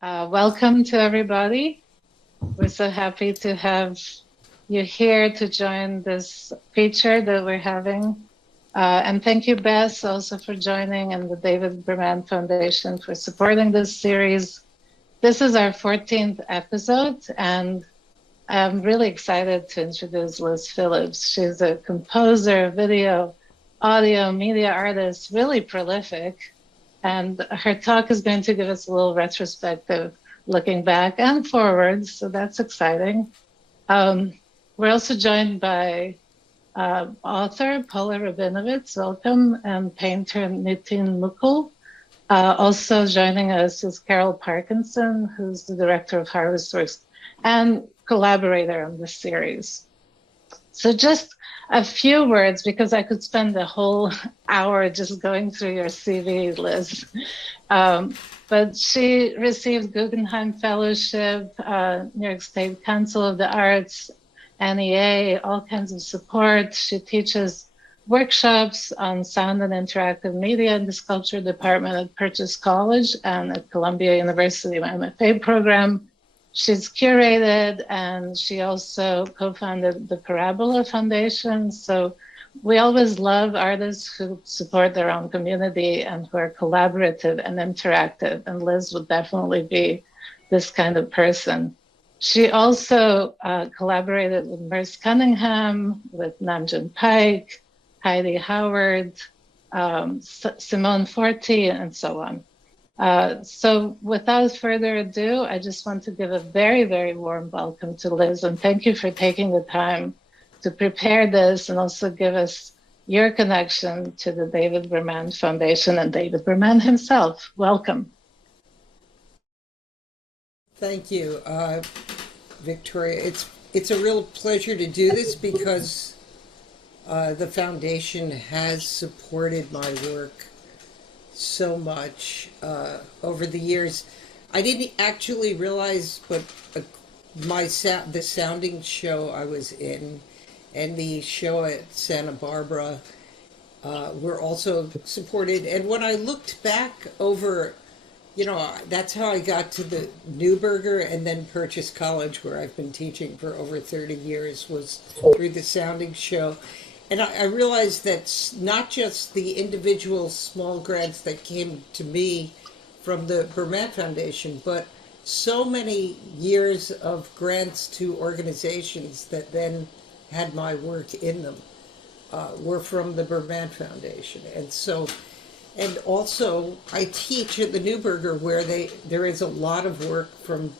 Welcome to everybody. We're so happy to have you here to join this feature that we're having. And thank you, Bess, also for joining, and the David Berman Foundation for supporting this series. This is our 14th episode, and I'm really excited to introduce Liz Phillips. She's a composer, video, audio, media artist, really prolific. And her talk is going to give us a little retrospective looking back and forward, so that's exciting. We're also joined by author Paula Rabinovitz, welcome, and painter Nitin Mukul. Also joining us is Carol Parkinson, who's the director of Harvestworks and collaborator on this series. So just a few words, because I could spend the whole hour just going through your CV, Liz. But she received Guggenheim Fellowship, New York State Council of the Arts, Annea, all kinds of support. She teaches workshops on sound and interactive media in the sculpture department at Purchase College and at Columbia University MFA program. She's curated, and she also co-founded the Parabola Foundation. So we always love artists who support their own community and who are collaborative and interactive. And Liz would definitely be this kind of person. She also collaborated with Merce Cunningham, with June Paik, Heidi Howard, Simone Forti, and so on. So without further ado, I just want to give a very, very warm welcome to Liz, and thank you for taking the time to prepare this and also give us your connection to the David Berman Foundation and David Berman himself. Welcome. Thank you, Victoria. It's a real pleasure to do this because the foundation has supported my work so much over the years. I didn't actually realize, but the sounding show I was in and the show at Santa Barbara were also supported. And when I looked back over, that's how I got to the Newberger and then Purchase College, where I've been teaching for over 30 years, was through the sounding show. And I realized that not just the individual small grants that came to me from the Berman Foundation, but so many years of grants to organizations that then had my work in them were from the Berman Foundation. And also I teach at the Newberger, where there is a lot of work from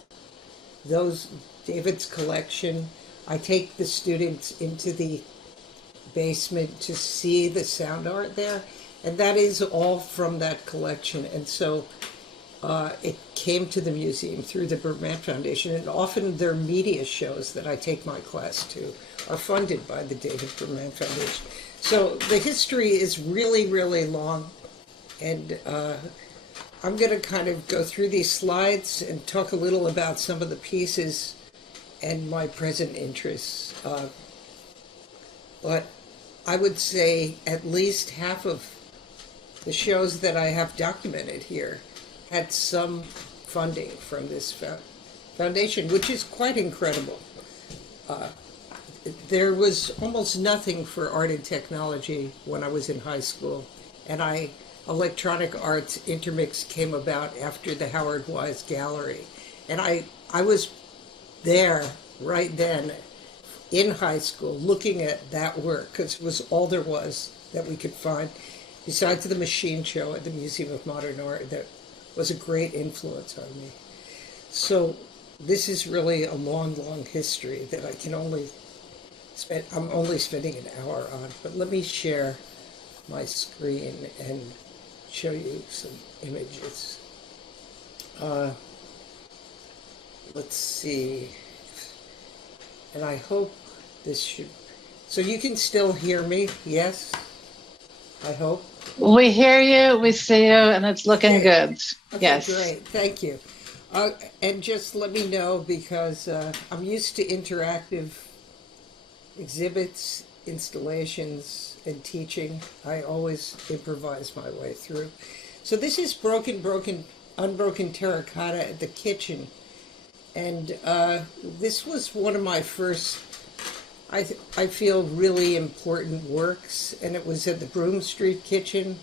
David's collection. I take the students into the basement to see the sound art there, and that is all from that collection. And so it came to the museum through the Berman Foundation, and often their media shows that I take my class to are funded by the David Berman Foundation. So the history is really, really long, and I'm going to kind of go through these slides and talk a little about some of the pieces and my present interests. But I would say at least half of the shows that I have documented here had some funding from this foundation, which is quite incredible. There was almost nothing for art and technology when I was in high school, and electronic arts intermix came about after the Howard Wise Gallery. And I was there right then in high school looking at that work, because it was all there was that we could find, besides the machine show at the Museum of Modern Art, that was a great influence on me. So this is really a long, long history that I'm only spending an hour on. But let me share my screen and show you some images. Let's see. And I hope this should... So you can still hear me, yes? I hope. We hear you, we see you, and it's looking good. Okay, yes. Great, thank you. And just let me know, because I'm used to interactive exhibits, installations, and teaching. I always improvise my way through. So this is broken unbroken terracotta at the kitchen. And this was one of my first, I feel, really important works. And it was at the Broome Street kitchen.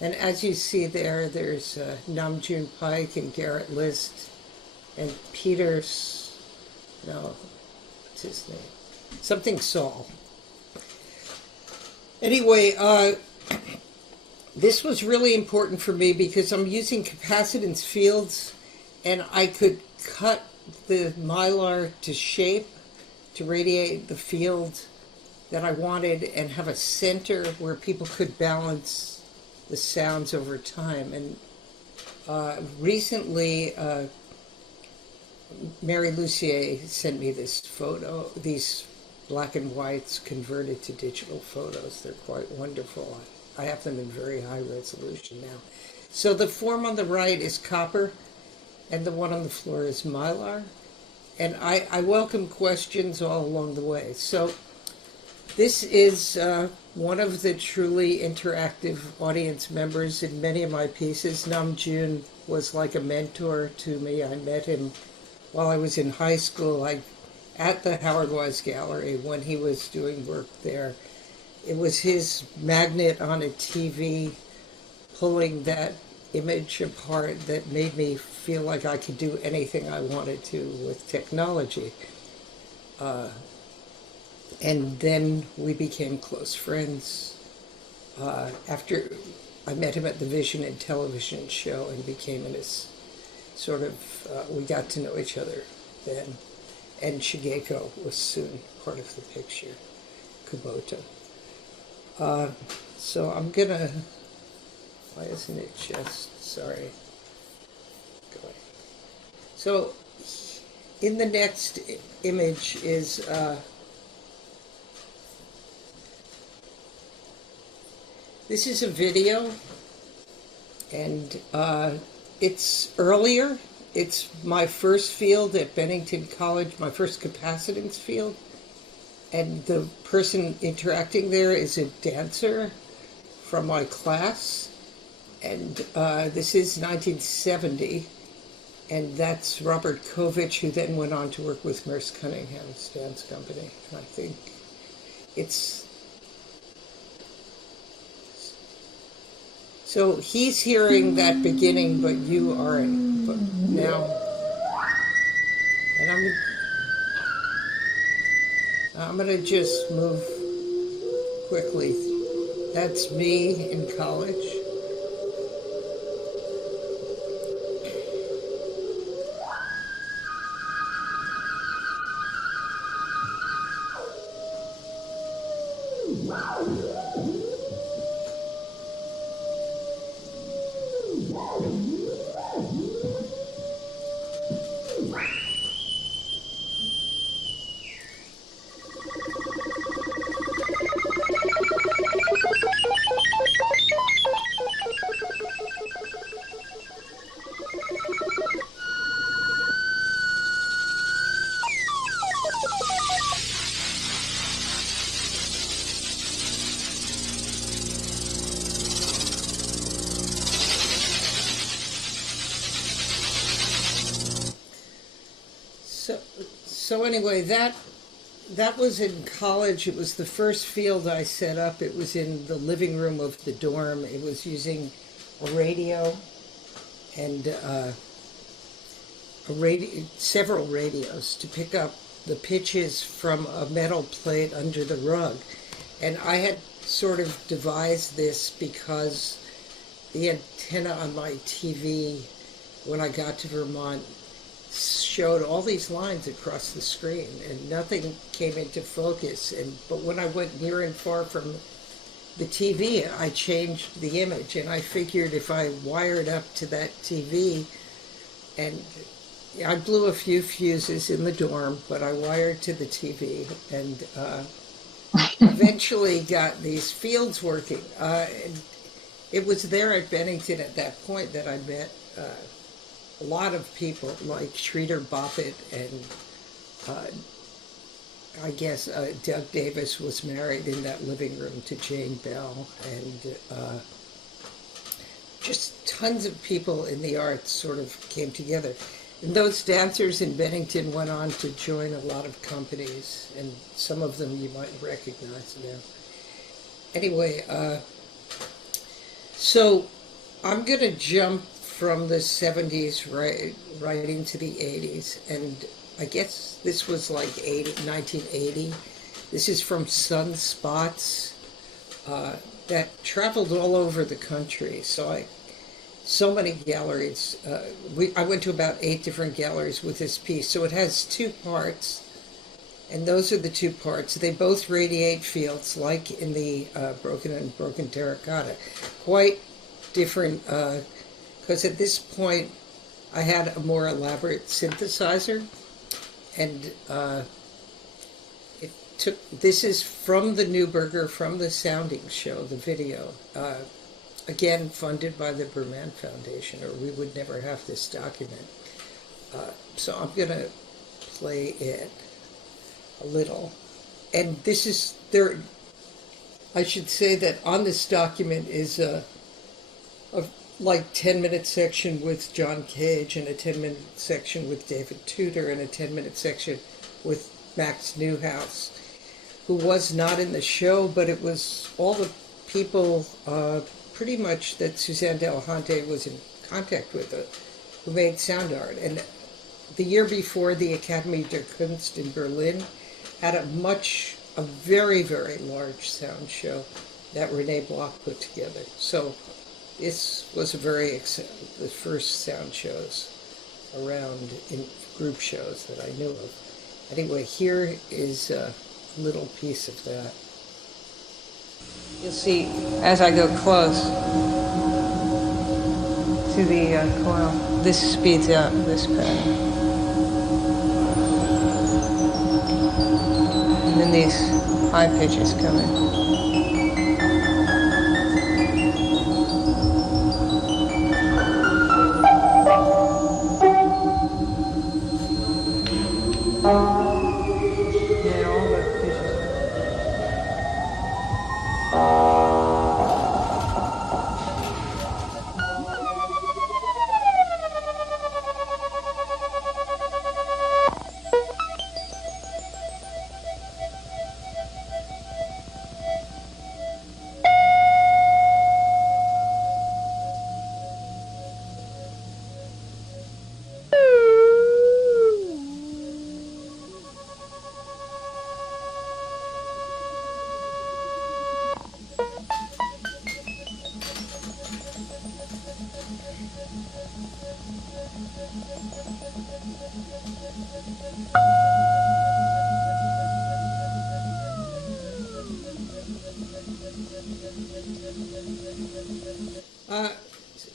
And as you see there, there's June Paik and Garrett List and Peters, no, what's his name? Something Saul. Anyway, this was really important for me because I'm using capacitance fields, and I could cut the mylar to shape to radiate the field that I wanted and have a center where people could balance the sounds over time. And recently, Mary Lucier sent me this photo, these black and whites converted to digital photos. They're quite wonderful. I have them in very high resolution now. So the form on the right is copper, and the one on the floor is mylar. And I welcome questions all along the way. So this is one of the truly interactive audience members in many of my pieces. Nam June was like a mentor to me. I met him while I was in high school at the Howard Gallery when he was doing work there. It was his magnet on a TV pulling that image apart that made me feel like I could do anything I wanted to with technology. And then we became close friends. After I met him at the Vision and Television show and became in his sort of, we got to know each other then. And Shigeko was soon part of the picture, Kubota. So I'm gonna, why isn't it just, sorry, go away. So in the next image is, this is a video, and it's earlier. It's my first field at Bennington College, my first capacitance field. And the person interacting there is a dancer from my class. And this is 1970. And that's Robert Kovich, who then went on to work with Merce Cunningham's Dance Company. I think it's... So he's hearing that beginning, but you aren't. But now, and I'm gonna just move quickly. That's me in college. So anyway, that was in college. It was the first field I set up. It was in the living room of the dorm. It was using a radio and several radios to pick up the pitches from a metal plate under the rug. And I had sort of devised this because the antenna on my TV, when I got to Vermont, showed all these lines across the screen and nothing came into focus. But when I went near and far from the TV, I changed the image, and I figured if I wired up to that TV, and I blew a few fuses in the dorm, but I wired to the TV and eventually got these fields working. And it was there at Bennington at that point that I met a lot of people like Sridhar Boppat, and I guess Doug Davis was married in that living room to Jane Bell, and just tons of people in the arts sort of came together. And those dancers in Bennington went on to join a lot of companies, and some of them you might recognize now. Anyway, so I'm going to jump from the 70s right into the 80s, and I guess this was like 1980. This is from Sunspots that traveled all over the country. So many galleries. I went to about 8 different galleries with this piece. So it has 2 parts, and those are the 2 parts. They both radiate fields, like in the Broken and Broken Terracotta. Quite different, because at this point I had a more elaborate synthesizer, and this is from the Neuberger, from the Sounding Show, the video. Again, funded by the Berman Foundation, or we would never have this document. So I'm going to play it a little. And this is there. I should say that on this document is a like 10-minute section with John Cage, and a 10-minute section with David Tudor, and a 10-minute section with Max Neuhaus, who was not in the show, but it was all the people pretty much that Suzanne Delahunty was in contact with, who made sound art. And the year before, the Academy der Kunst in Berlin had a very, very large sound show that Rene Block put together. So this was the first sound shows around, in group shows that I knew of. Anyway, here is a little piece of that. You'll see as I go close to the coil, this speeds up this pattern. And then these high pitches come in.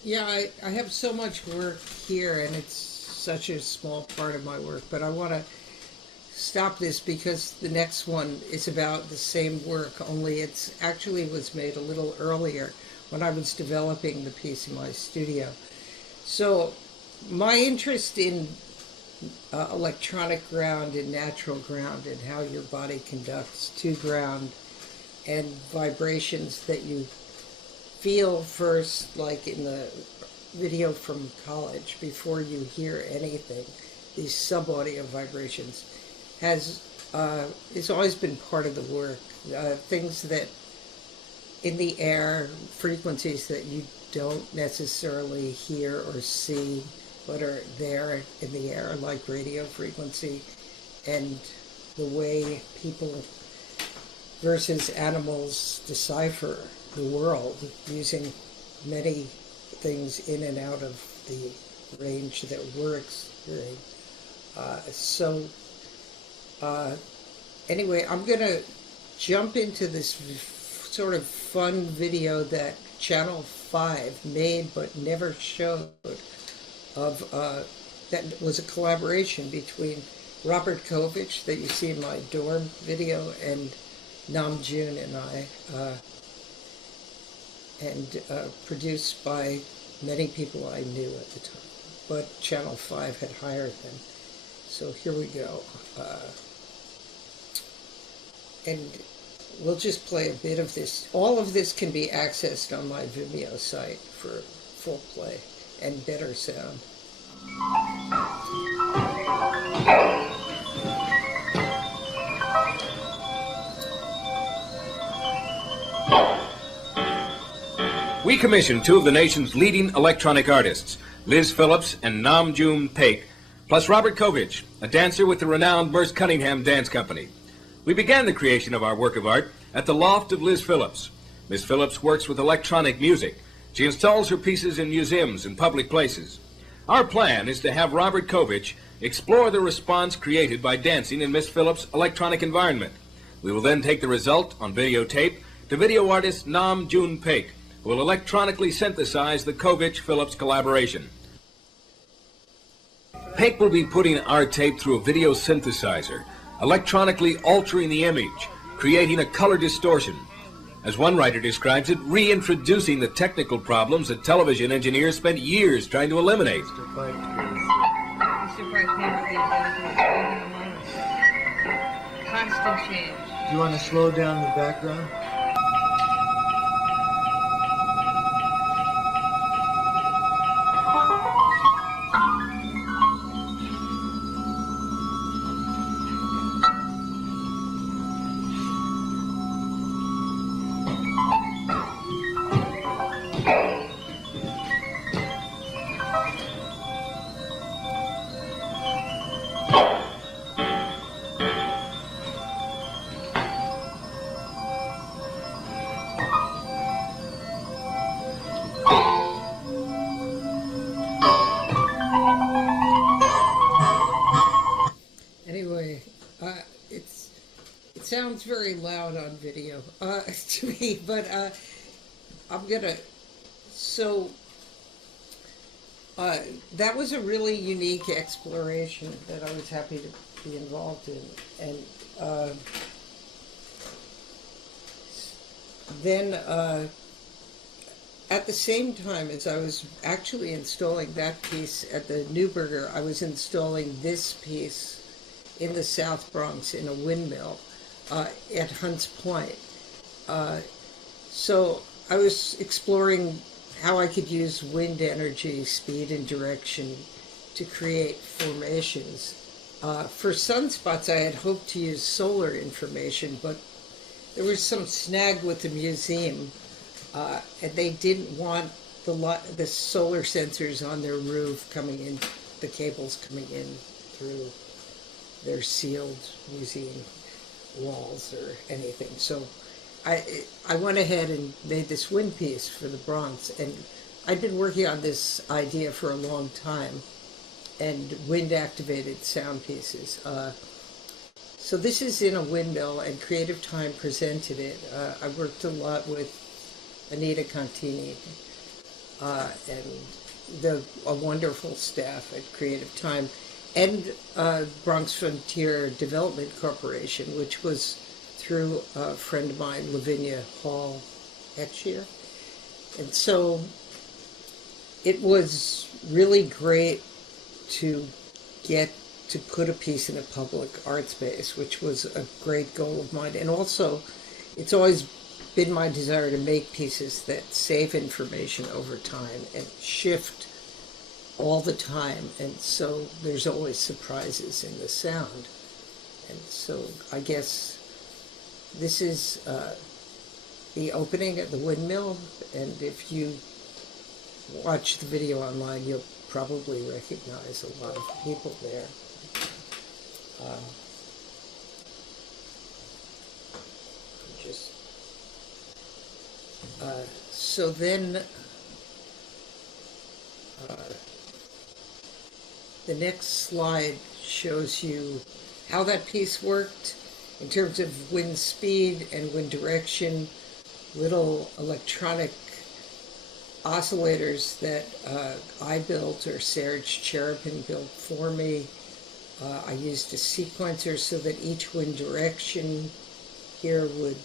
Yeah, I have so much work here, and it's such a small part of my work, but I want to stop this because the next one is about the same work, only it's actually was made a little earlier when I was developing the piece in my studio. So my interest in electronic ground and natural ground, and how your body conducts to ground, and vibrations that you feel first, like in the video from college, before you hear anything, these sub-audio vibrations, it's always been part of the work. Things that in the air, frequencies that you don't necessarily hear or see, but are there in the air, like radio frequency, and the way people versus animals decipher the world using many things in and out of the range that we're experiencing. Anyway, I'm going to jump into this sort of fun video that Channel 5 made but never showed, of that was a collaboration between Robert Kovich, that you see in my dorm video, and Nam June and I, and produced by many people I knew at the time, but Channel 5 had hired them. So here we go. And we'll just play a bit of this. All of this can be accessed on my Vimeo site for full play and better sound. We commissioned two of the nation's leading electronic artists, Liz Phillips and June Paik, plus Robert Kovich, a dancer with the renowned Merce Cunningham Dance Company. We began the creation of our work of art at the loft of Liz Phillips. Ms. Phillips works with electronic music. She installs her pieces in museums and public places. Our plan is to have Robert Kovich explore the response created by dancing in Ms. Phillips' electronic environment. We will then take the result on videotape to video artist June Paik, who will electronically synthesize the Kovich-Phillips collaboration. Paik will be putting our tape through a video synthesizer, electronically altering the image, creating a color distortion. As one writer describes it, reintroducing the technical problems that television engineers spent years trying to eliminate. Mr. Paik constant change. Do you want to slow down the background? It sounds very loud on video to me, but I'm gonna. So that was a really unique exploration that I was happy to be involved in, and then at the same time as I was actually installing that piece at the Neuberger, I was installing this piece in the South Bronx in a windmill at Hunts Point. So I was exploring how I could use wind energy, speed, and direction to create formations. For sunspots, I had hoped to use solar information, but there was some snag with the museum, and they didn't want the solar sensors on their roof coming in, the cables coming in through their sealed museum walls or anything. So I went ahead and made this wind piece for the Bronx, and I'd been working on this idea for a long time, and wind-activated sound pieces. So this is in a windmill, and Creative Time presented it. I worked a lot with Anita Contini and a wonderful staff at Creative Time, and Bronx Frontier Development Corporation, which was through a friend of mine, Lavinia Hall Etchier. And so it was really great to get to put a piece in a public art space, which was a great goal of mine. And also, it's always been my desire to make pieces that save information over time and shift all the time, and so there's always surprises in the sound. And so I guess this is the opening at the windmill, and if you watch the video online, you'll probably recognize a lot of people there. So then the next slide shows you how that piece worked in terms of wind speed and wind direction, little electronic oscillators that I built or Serge Cherepin built for me. I used a sequencer so that each wind direction here would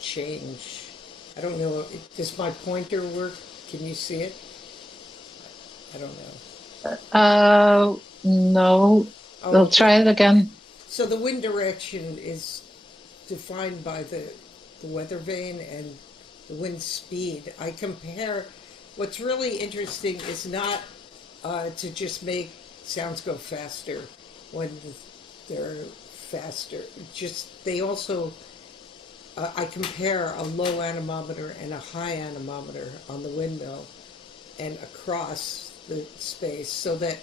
change. I don't know, does my pointer work? Can you see it? I don't know. No. Oh. We'll try it again. So the wind direction is defined by the weather vane and the wind speed. I compare what's really interesting is not to just make sounds go faster when they're faster. Just they also I compare a low anemometer and a high anemometer on the windmill and across the space so that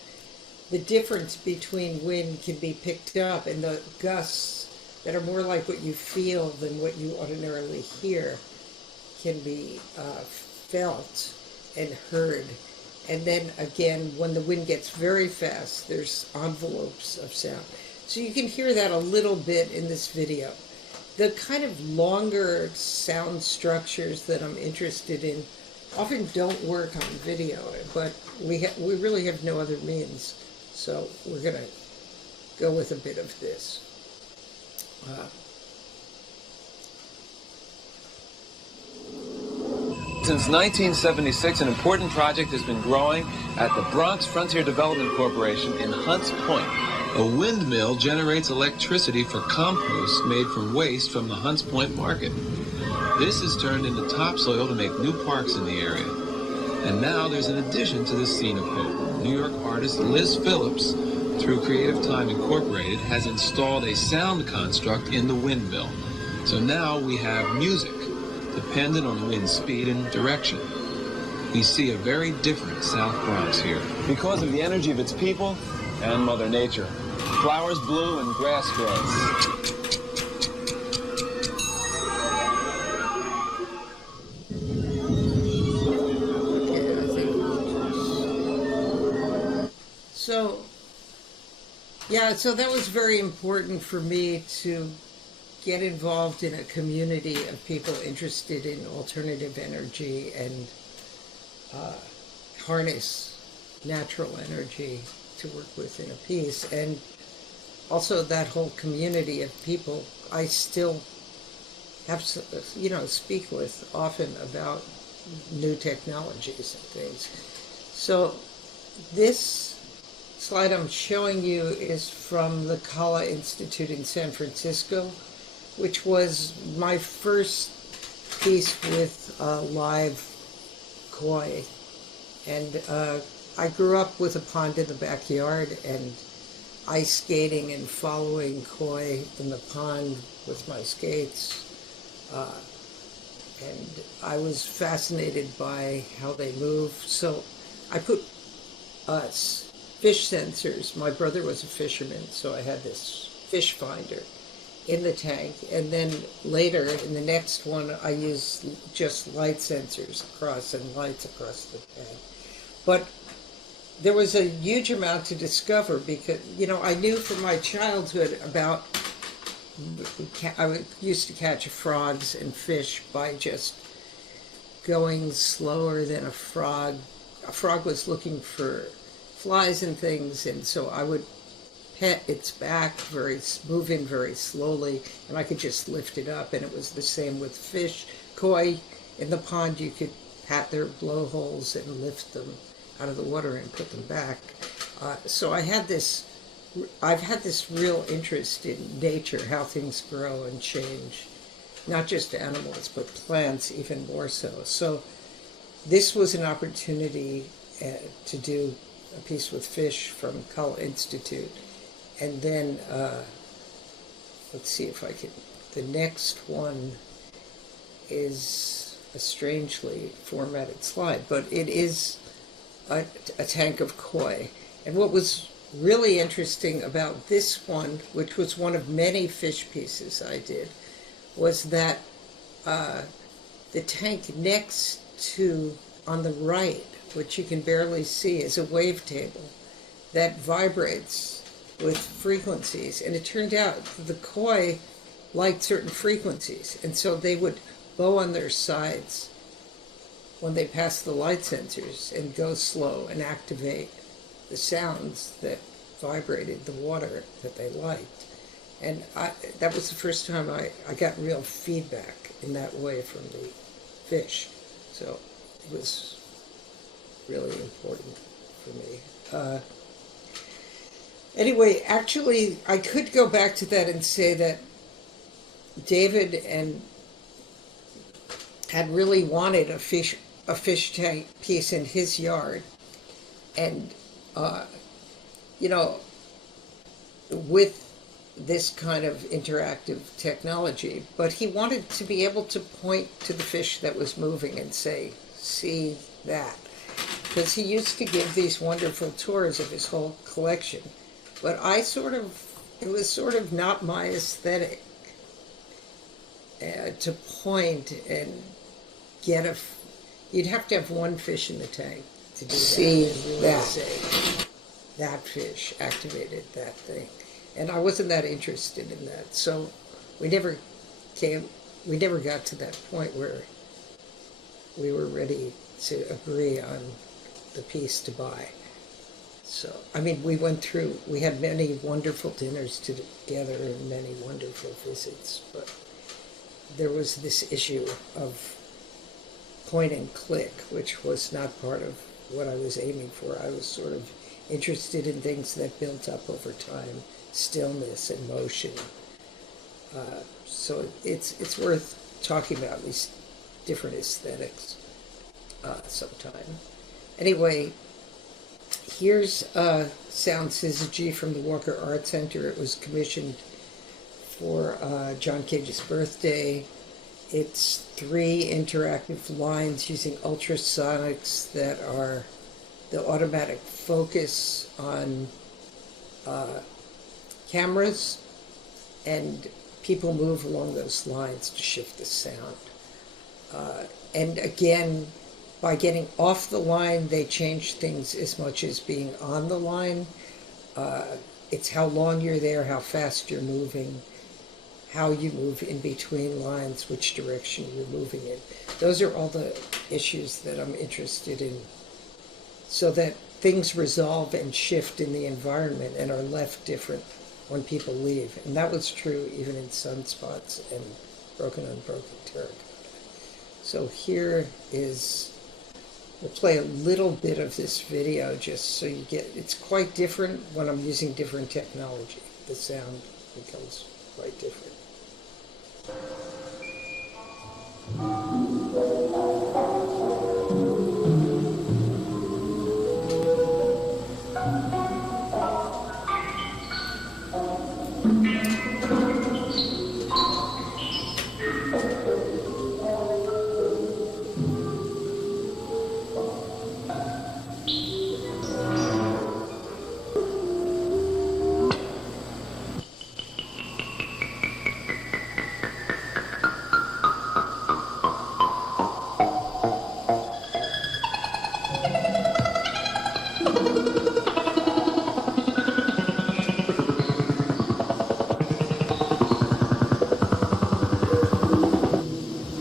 the difference between wind can be picked up, and the gusts that are more like what you feel than what you ordinarily hear can be felt and heard. And then again, when the wind gets very fast, there's envelopes of sound. So you can hear that a little bit in this video. The kind of longer sound structures that I'm interested in often don't work on video, but we really have no other means. So we're going to go with a bit of this. Since 1976, an important project has been growing at the Bronx Frontier Development Corporation in Hunts Point. A windmill generates electricity for compost made from waste from the Hunts Point market. This is turned into topsoil to make new parks in the area. And now there's an addition to this scene of hope. New York artist Liz Phillips, through Creative Time Incorporated, has installed a sound construct in the windmill. So now we have music, dependent on the wind's speed and direction. We see a very different South Bronx here. Because of the energy of its people and Mother Nature. Flowers bloom and grass grows. So that was very important for me to get involved in a community of people interested in alternative energy and harness natural energy to work with in a piece. And also that whole community of people I still have, speak with often about new technologies and things. So this slide I'm showing you is from the Kala Institute in San Francisco, which was my first piece with live koi. And I grew up with a pond in the backyard and ice skating and following koi in the pond with my skates. And I was fascinated by how they move. So I put fish sensors. My brother was a fisherman, so I had this fish finder in the tank. And then later, in the next one, I used just light sensors across and lights across the tank. But there was a huge amount to discover because, I knew from my childhood about, I used to catch frogs and fish by just going slower than a frog. A frog was looking for flies and things, and so I would pet its back, move in very slowly, and I could just lift it up. And it was the same with fish. Koi in the pond, you could pat their blowholes and lift them out of the water and put them back. So I've had this real interest in nature, how things grow and change, not just animals, but plants even more so. So this was an opportunity to do a piece with fish from Kala Institute. And then, let's see if I can, the next one is a strangely formatted slide, but it is a tank of koi. And what was really interesting about this one, which was one of many fish pieces I did, was that the tank next to, on the right, which you can barely see, is a wavetable that vibrates with frequencies. And it turned out the koi liked certain frequencies, and so they would bow on their sides when they passed the light sensors and go slow and activate the sounds that vibrated the water that they liked. And that was the first time I got real feedback in that way from the fish. So it was really important for me. Anyway, actually, I could go back to that and say that David had really wanted a fish a fish tank piece in his yard, and you know, with this kind of interactive technology, but he wanted to be able to point to the fish that was moving and say, see that. Because he used to give these wonderful tours of his whole collection. But it was sort of not my aesthetic to point and you'd have to have one fish in the tank to do that. See and really that. Say, that fish activated that thing. And I wasn't that interested in that. So we never got to that point where we were ready to agree on the piece to buy. So, I mean, we had many wonderful dinners together and many wonderful visits, but there was this issue of point and click, which was not part of what I was aiming for. I was sort of interested in things that built up over time, stillness and motion. So it's worth talking about these different aesthetics sometime. Anyway, here's Sound Syzygy from the Walker Art Center. It was commissioned for John Cage's birthday. It's 3 interactive lines using ultrasonics that are the automatic focus on cameras, and people move along those lines to shift the sound. And again, by getting off the line, they change things as much as being on the line. It's how long you're there, how fast you're moving, how you move in between lines, which direction you're moving in. Those are all the issues that I'm interested in, so that things resolve and shift in the environment and are left different when people leave. And that was true even in Sunspots and Broken Unbroken Terracotta. So here is, we'll play a little bit of this video just so you get, it's quite different when I'm using different technology. The sound becomes quite different.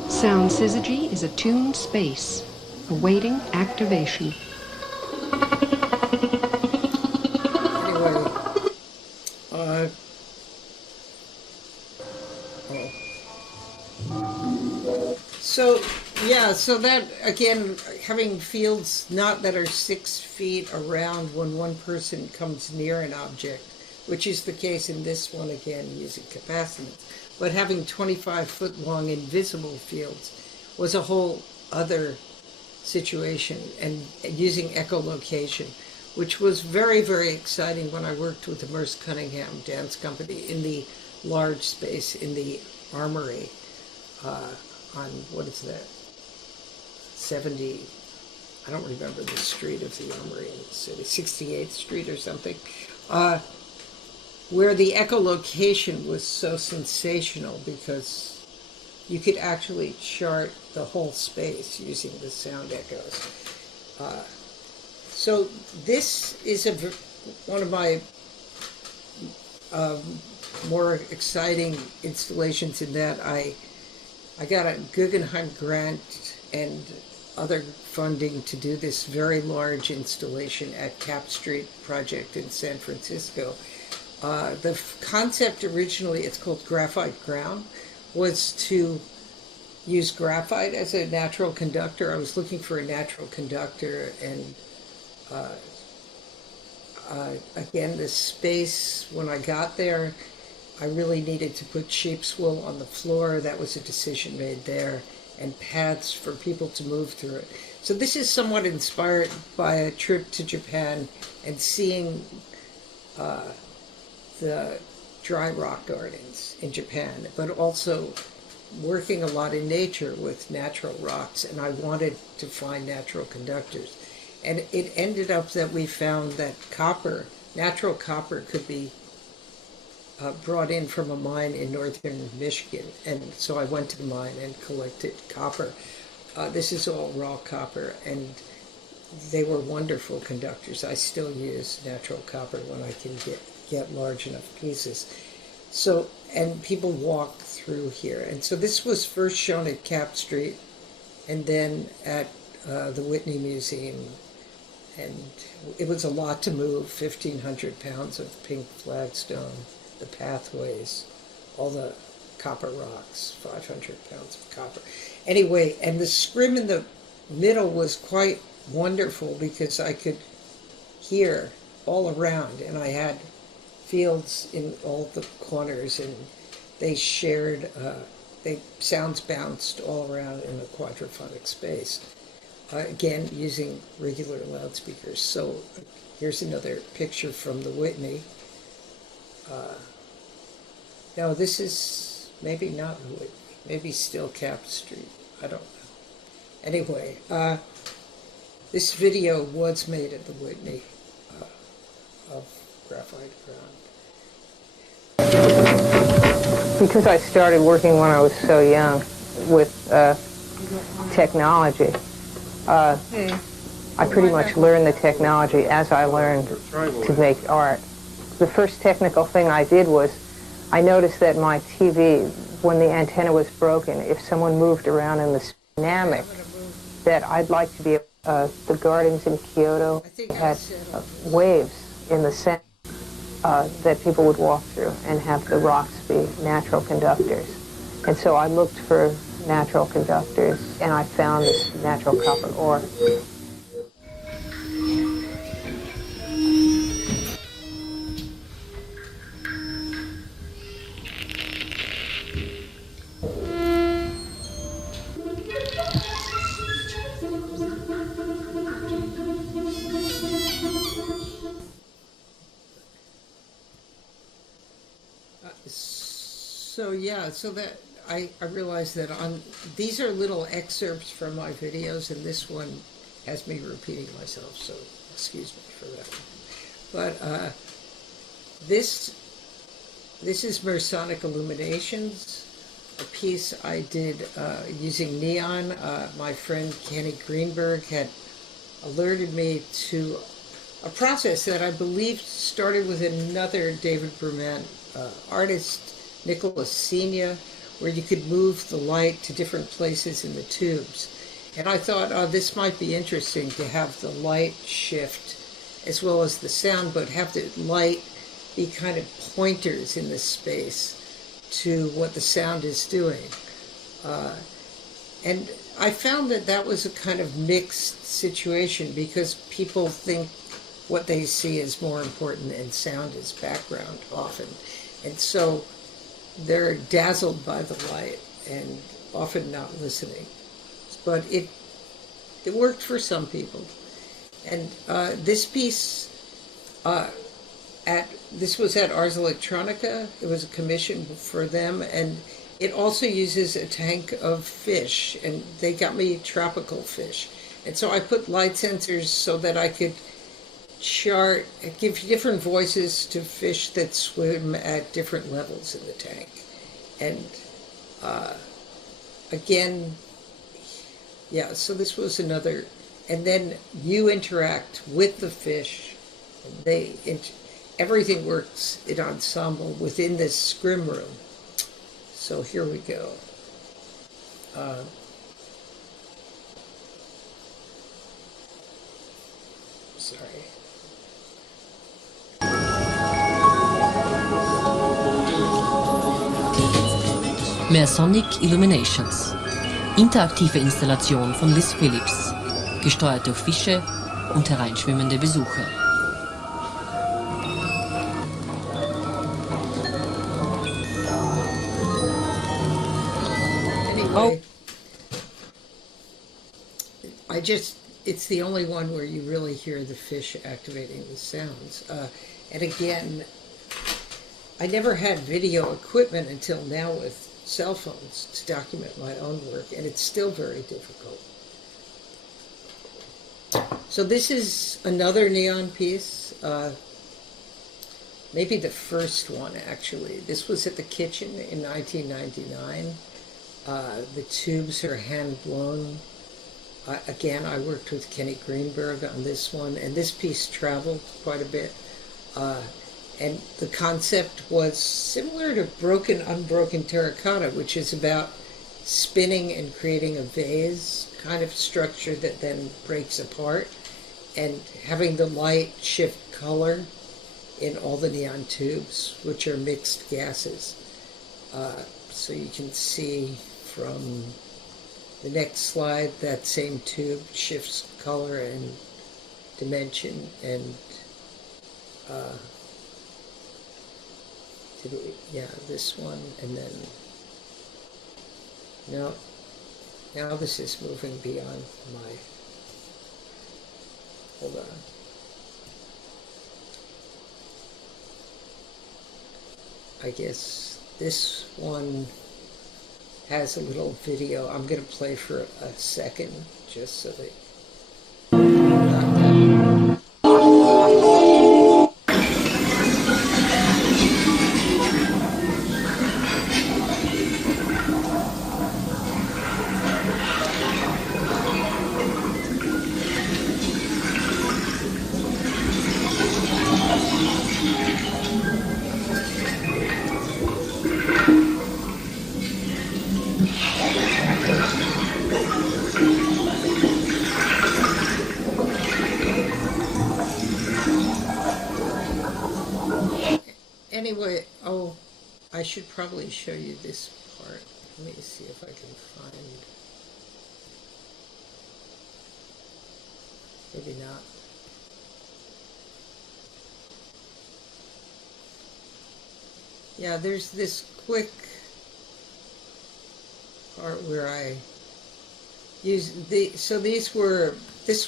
Sound Syzygy is a tuned space, awaiting activation. Anyway, so that, again, having fields not that are 6 feet around when one person comes near an object, which is the case in this one, again, using capacitance, but having 25-foot-long invisible fields was a whole other situation, and using echolocation, which was very, very exciting when I worked with the Merce Cunningham Dance Company in the large space in the Armory on, what is that, 70, I don't remember the street of the Armory in the city, 68th Street or something, where the echolocation was so sensational because you could actually chart the whole space using the sound echoes. So this is one of my more exciting installations in that I got a Guggenheim grant and other funding to do this very large installation at Cap Street Project in San Francisco. The concept originally, it's called Graphite Ground, was to use graphite as a natural conductor. I was looking for a natural conductor, and again, the space, when I got there, I really needed to put sheep's wool on the floor. That was a decision made there. and paths for people to move through it. So this is somewhat inspired by a trip to Japan and seeing the dry rock gardens in Japan, but also working a lot in nature with natural rocks, and I wanted to find natural conductors. And it ended up that we found that copper, natural copper, could be brought in from a mine in northern Michigan. And so I went to the mine and collected copper. This is all raw copper, and they were wonderful conductors. I still use natural copper when I can get large enough pieces. So, and people walk through here. And so this was first shown at Cap Street and then at the Whitney Museum. And it was a lot to move, 1,500 pounds of pink flagstone, the pathways, all the copper rocks, 500 pounds of copper. Anyway, and the scrim in the middle was quite wonderful because I could hear all around, and I had fields in all the corners, and they shared, sounds bounced all around in a quadraphonic space. Again, using regular loudspeakers. So here's another picture from the Whitney. Now this is maybe not the Whitney, maybe still Cap Street. I don't know. Anyway, this video was made at the Whitney of Graphite Ground. Because I started working when I was so young with technology, I pretty much learned the technology as I learned to make art. The first technical thing I did was I noticed that my TV, when the antenna was broken, if someone moved around in the dynamic, that I'd like to be the gardens in Kyoto had waves in the center that people would walk through and have the rocks be natural conductors. And so I looked for natural conductors, and I found this natural copper ore. So yeah, so that I realized that these are little excerpts from my videos, and this one has me repeating myself, so excuse me for that. But this is Mersonic Illuminations, a piece I did using neon. My friend Kenny Greenberg had alerted me to a process that I believe started with another David Bruman artist, Nicholas Senia, where you could move the light to different places in the tubes. And I thought, oh, this might be interesting to have the light shift as well as the sound, but have the light be kind of pointers in the space to what the sound is doing. And I found that that was a kind of mixed situation because people think what they see is more important and sound is background often. And so they're dazzled by the light and often not listening. But it worked for some people. And this piece, this was at Ars Electronica. It was a commission for them, and it also uses a tank of fish, and they got me tropical fish. And so I put light sensors so that I could chart, give different voices to fish that swim at different levels in the tank. And again, yeah, so this was another, and then you interact with the fish. Everything works in ensemble within this scrim room. So here we go. Sorry. Mersonic Illuminations. Interaktive Installation von Liz Phillips. Gesteuert durch Fische und hereinschwimmende Besucher. Anyway, it's the only one where you really hear the fish activating the sounds. And again, I never had video equipment until now with cell phones to document my own work, and it's still very difficult. So this is another neon piece, maybe the first one actually. This was at the kitchen in 1999. The tubes are hand blown. Again, I worked with Kenny Greenberg on this one, and this piece traveled quite a bit. And the concept was similar to broken, unbroken terracotta, which is about spinning and creating a vase kind of structure that then breaks apart, and having the light shift color in all the neon tubes, which are mixed gases. So you can see from the next slide, that same tube shifts color and dimension, and this one, and then now this is moving beyond my, hold on. I guess this one has a little video. I'm going to play for a second just so that anyway, I should probably show you this part. Let me see if I can find. Maybe not. Yeah, there's this quick part where I use this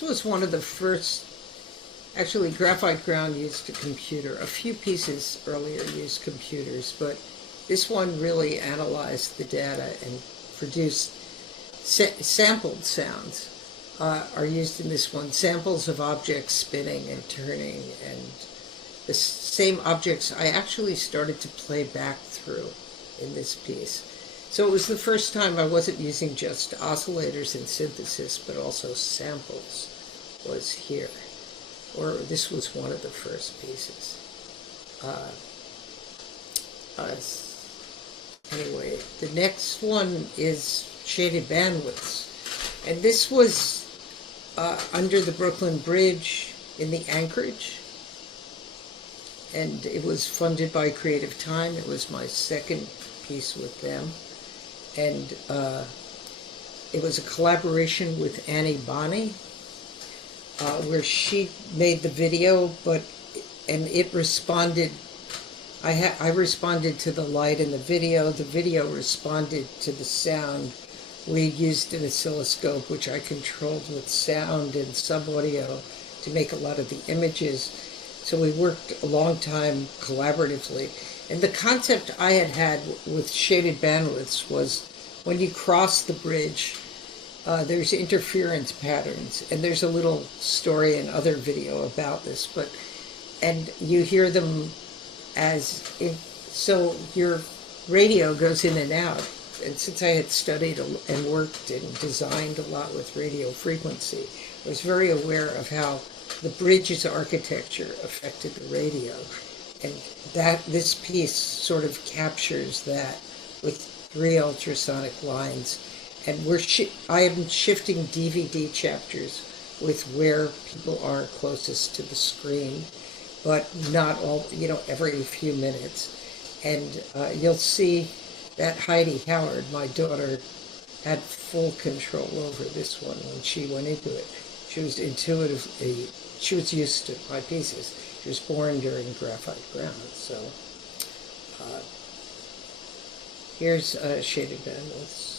was one of the first. Actually, graphite ground used a computer. A few pieces earlier used computers, but this one really analyzed the data and produced sampled sounds are used in this one. Samples of objects spinning and turning, and the same objects I actually started to play back through in this piece. So it was the first time I wasn't using just oscillators and synthesis, but also samples was here. Or this was one of the first pieces. Anyway, the next one is shaded bandwidths. And this was under the Brooklyn Bridge in the anchorage. And it was funded by Creative Time. It was my second piece with them. And it was a collaboration with Annie Bonnie, where she made the video, and it responded. I responded to the light in the video. The video responded to the sound. We used an oscilloscope, which I controlled with sound and sub-audio to make a lot of the images. So we worked a long time collaboratively. And the concept I had with shaded bandwidths was when you cross the bridge, there's interference patterns, and there's a little story and other video about this, and you hear them so your radio goes in and out. And since I had studied and worked and designed a lot with radio frequency, I was very aware of how the bridge's architecture affected the radio. And this piece sort of captures that with 3 ultrasonic lines. And I am shifting DVD chapters with where people are closest to the screen, but not all, every few minutes. And you'll see that Heidi Howard, my daughter, had full control over this one when she went into it. She was she was used to my pieces. She was born during graphite ground. So here's shaded bandwidths.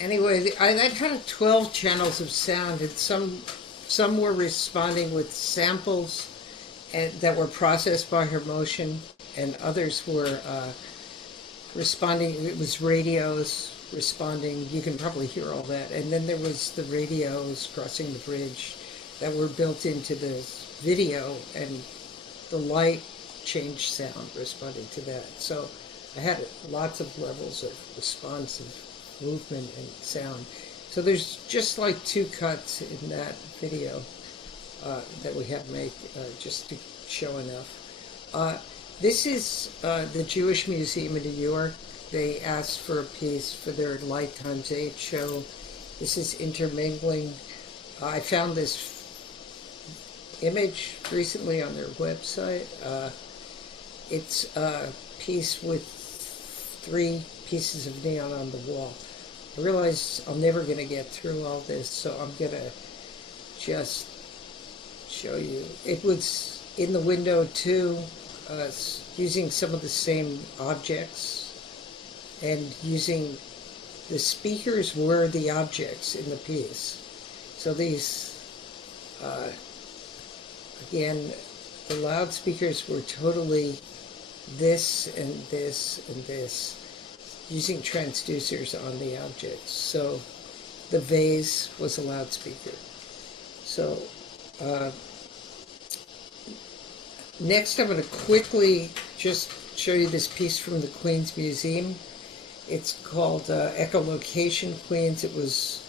Anyway, that had 12 channels of sound, and some were responding with samples that were processed by her motion, and others were responding. It was radios responding. You can probably hear all that. And then there was the radios crossing the bridge that were built into the video, and the light changed sound responding to that. So I had lots of levels of responsive movement and sound. So there's just like 2 cuts in that video that we had to make just to show enough. This is the Jewish Museum in New York. They asked for a piece for their Light Times 8 show. This is intermingling. I found this image recently on their website. It's a piece with 3 pieces of neon on the wall. I realize I'm never going to get through all this, so I'm going to just show you. It was in the window too, using some of the same objects, and using the speakers were the objects in the piece. So these, again, the loudspeakers were totally this and this and this, using transducers on the objects. So the vase was a loudspeaker. So next I'm going to quickly just show you this piece from the Queens Museum. It's called Echolocation Queens. It was,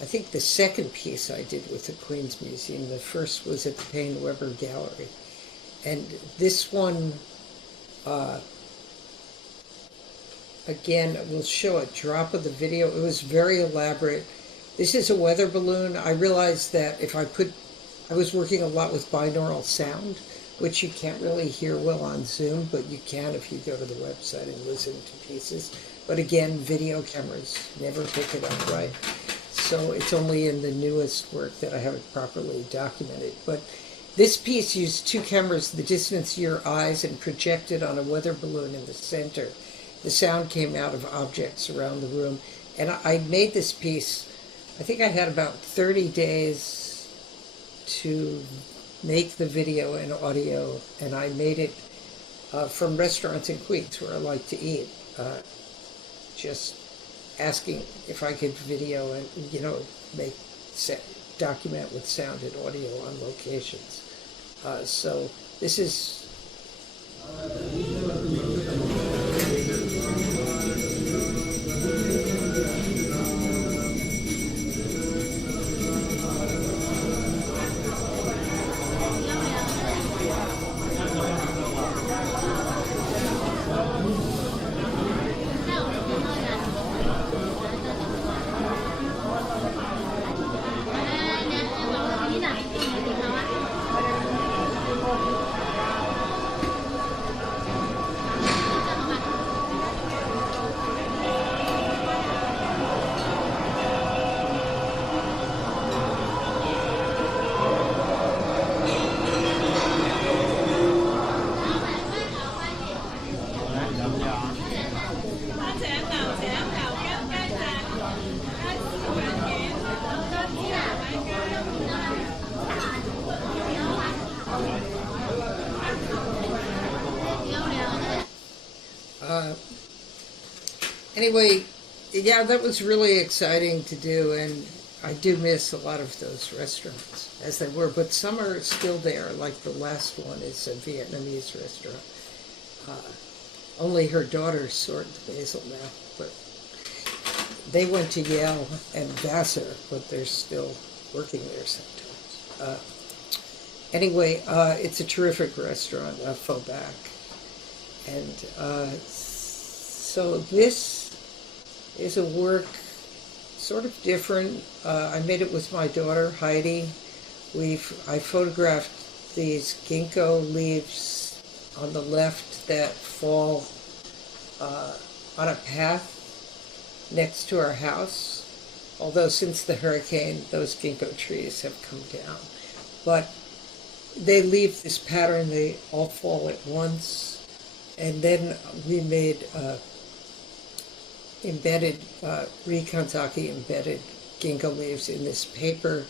I think, the second piece I did with the Queens Museum. The first was at the Payne Weber Gallery. And this one, again, we'll show a drop of the video. It was very elaborate. This is a weather balloon. I realized that I was working a lot with binaural sound, which you can't really hear well on Zoom, but you can if you go to the website and listen to pieces. But again, video cameras never pick it up right. So it's only in the newest work that I have it properly documented. But this piece used two cameras, the distance to your eyes, and projected on a weather balloon in the center. The sound came out of objects around the room. And I made this piece, I think I had about 30 days to make the video and audio, and I made it from restaurants in Queens where I like to eat, just asking if I could video and, document with sound and audio on locations. So this is anyway, yeah, that was really exciting to do, and I do miss a lot of those restaurants as they were, but some are still there, like the last one is a Vietnamese restaurant. Only her daughters sort the basil now, but they went to Yale and Vassar, but they're still working there sometimes. Anyway, it's a terrific restaurant, Fauxbac. And so this is a work sort of different. I made it with my daughter, Heidi. I photographed these ginkgo leaves on the left that fall on a path next to our house. Although since the hurricane, those ginkgo trees have come down. But they leave this pattern, they all fall at once. And then we made Rikanzaki embedded ginkgo leaves in this paper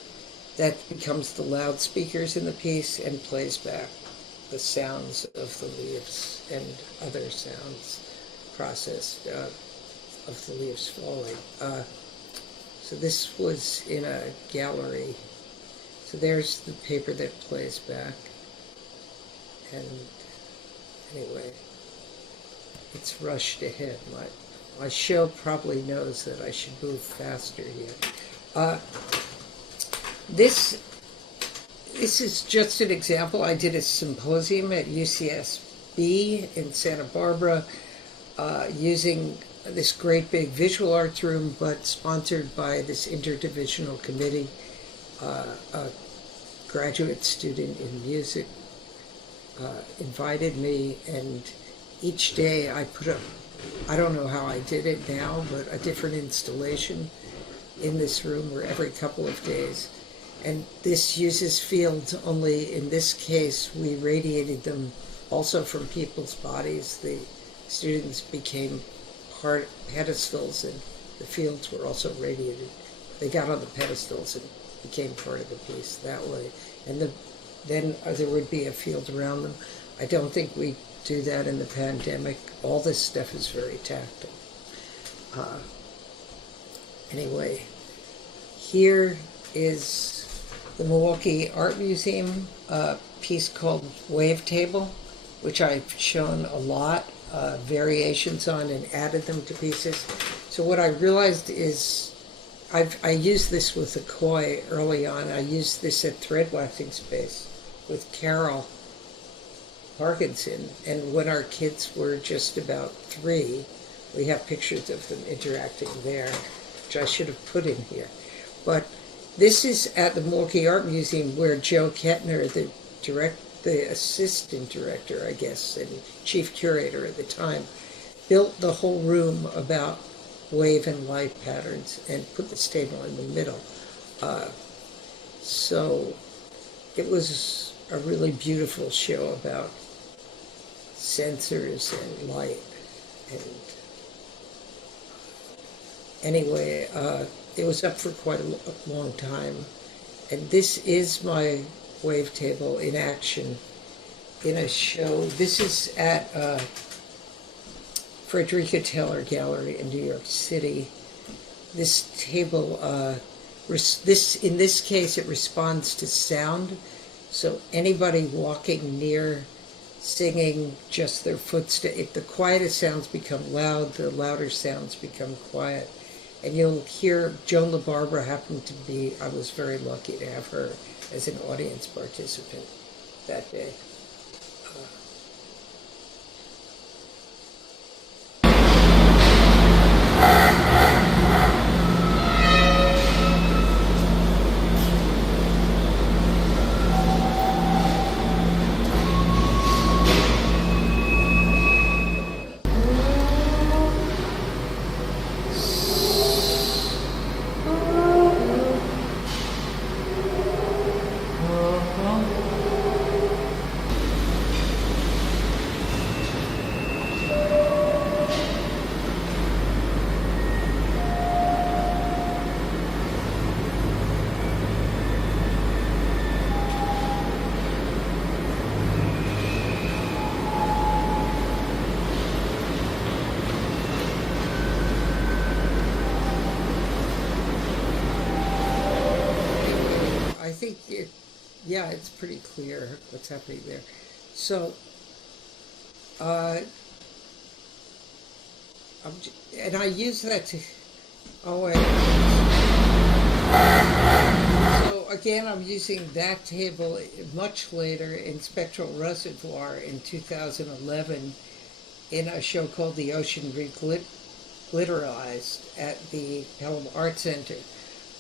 that becomes the loudspeakers in the piece and plays back the sounds of the leaves and other sounds processed of the leaves falling. So this was in a gallery. So there's the paper that plays back. And anyway, it's rushed ahead. My show probably knows that I should move faster here. This is just an example. I did a symposium at UCSB in Santa Barbara using this great big visual arts room, but sponsored by this interdivisional committee. A graduate student in music invited me, and each day I put up, I don't know how I did it now, but a different installation in this room where every couple of days. And this uses fields, only in this case we radiated them also from people's bodies. The students became pedestals, and the fields were also radiated. They got on the pedestals and became part of the piece that way. And then there would be a field around them. I don't think we do that in the pandemic. All this stuff is very tactile. Anyway, here is the Milwaukee Art Museum piece called Wavetable, which I've shown a lot, variations on, and added them to pieces. So what I realized is I used this with the koi early on. I used this at Thread Waxing Space with Carol Parkinson, and when our kids were just about 3, we have pictures of them interacting there, which I should have put in here. But this is at the Milwaukee Art Museum, where Joe Kettner, the assistant director, I guess, and chief curator at the time, built the whole room about wave and light patterns and put this table in the middle. So it was a really beautiful show about sensors and light. And anyway, it was up for quite a long time. And this is my wavetable in action in a show. This is at Frederieke Taylor Gallery in New York City. This table, in this case, it responds to sound. So anybody walking near, singing, just their footsteps, if the quietest sounds become loud, the louder sounds become quiet. And you'll hear Joan LaBarbera happened to be, I was very lucky to have her as an audience participant that day. Yeah, it's pretty clear what's happening there. So, and I use that to, so again, I'm using that table much later in Spectral Reservoir in 2011 in a show called The Ocean Glitterized at the Pelham Art Center,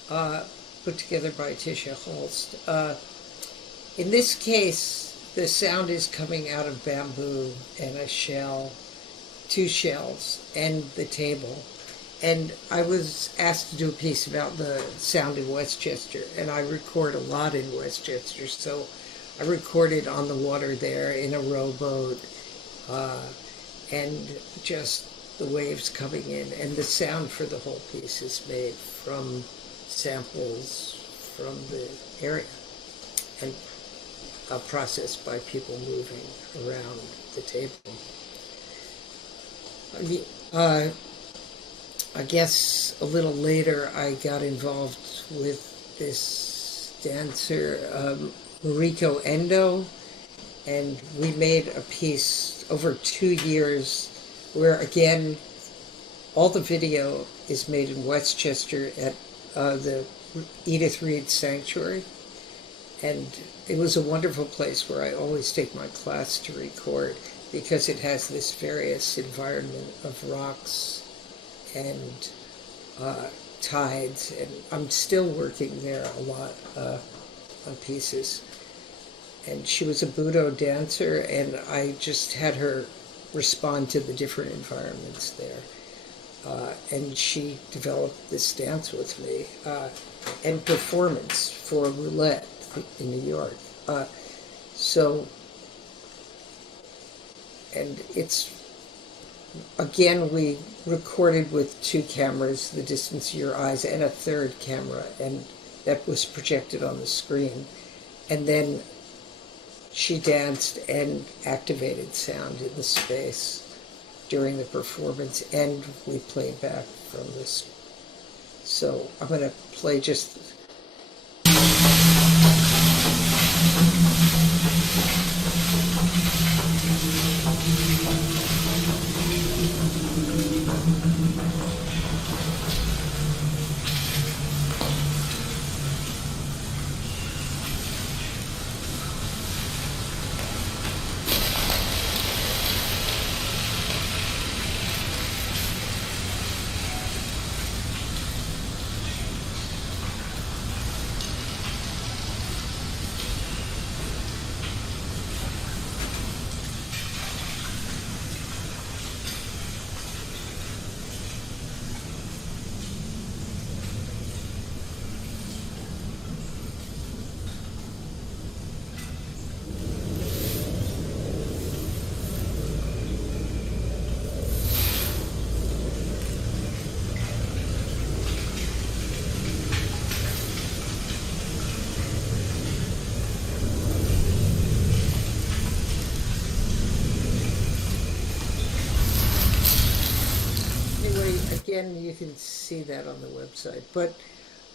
put together by Tisha Holst. In this case, the sound is coming out of bamboo and a shell, 2 shells, and the table. And I was asked to do a piece about the sound in Westchester, and I record a lot in Westchester, so I recorded on the water there in a rowboat, and just the waves coming in, and the sound for the whole piece is made from samples from the area, and processed by people moving around the table. I guess a little later I got involved with this dancer, Mariko Endo, and we made a piece over 2 years where, again, all the video is made in Westchester at the Edith Reed Sanctuary. And it was a wonderful place where I always take my class to record, because it has this various environment of rocks and tides. And I'm still working there a lot on pieces. And she was a Budo dancer, and I just had her respond to the different environments there. And she developed this dance with me, and performance for Roulette in New York. And it's, again, we recorded with 2 cameras, the distance of your eyes, and a 3rd camera, and that was projected on the screen. And then she danced and activated sound in the space during the performance, and we played back from this. So I'm going to play just... again, you can see that on the website. But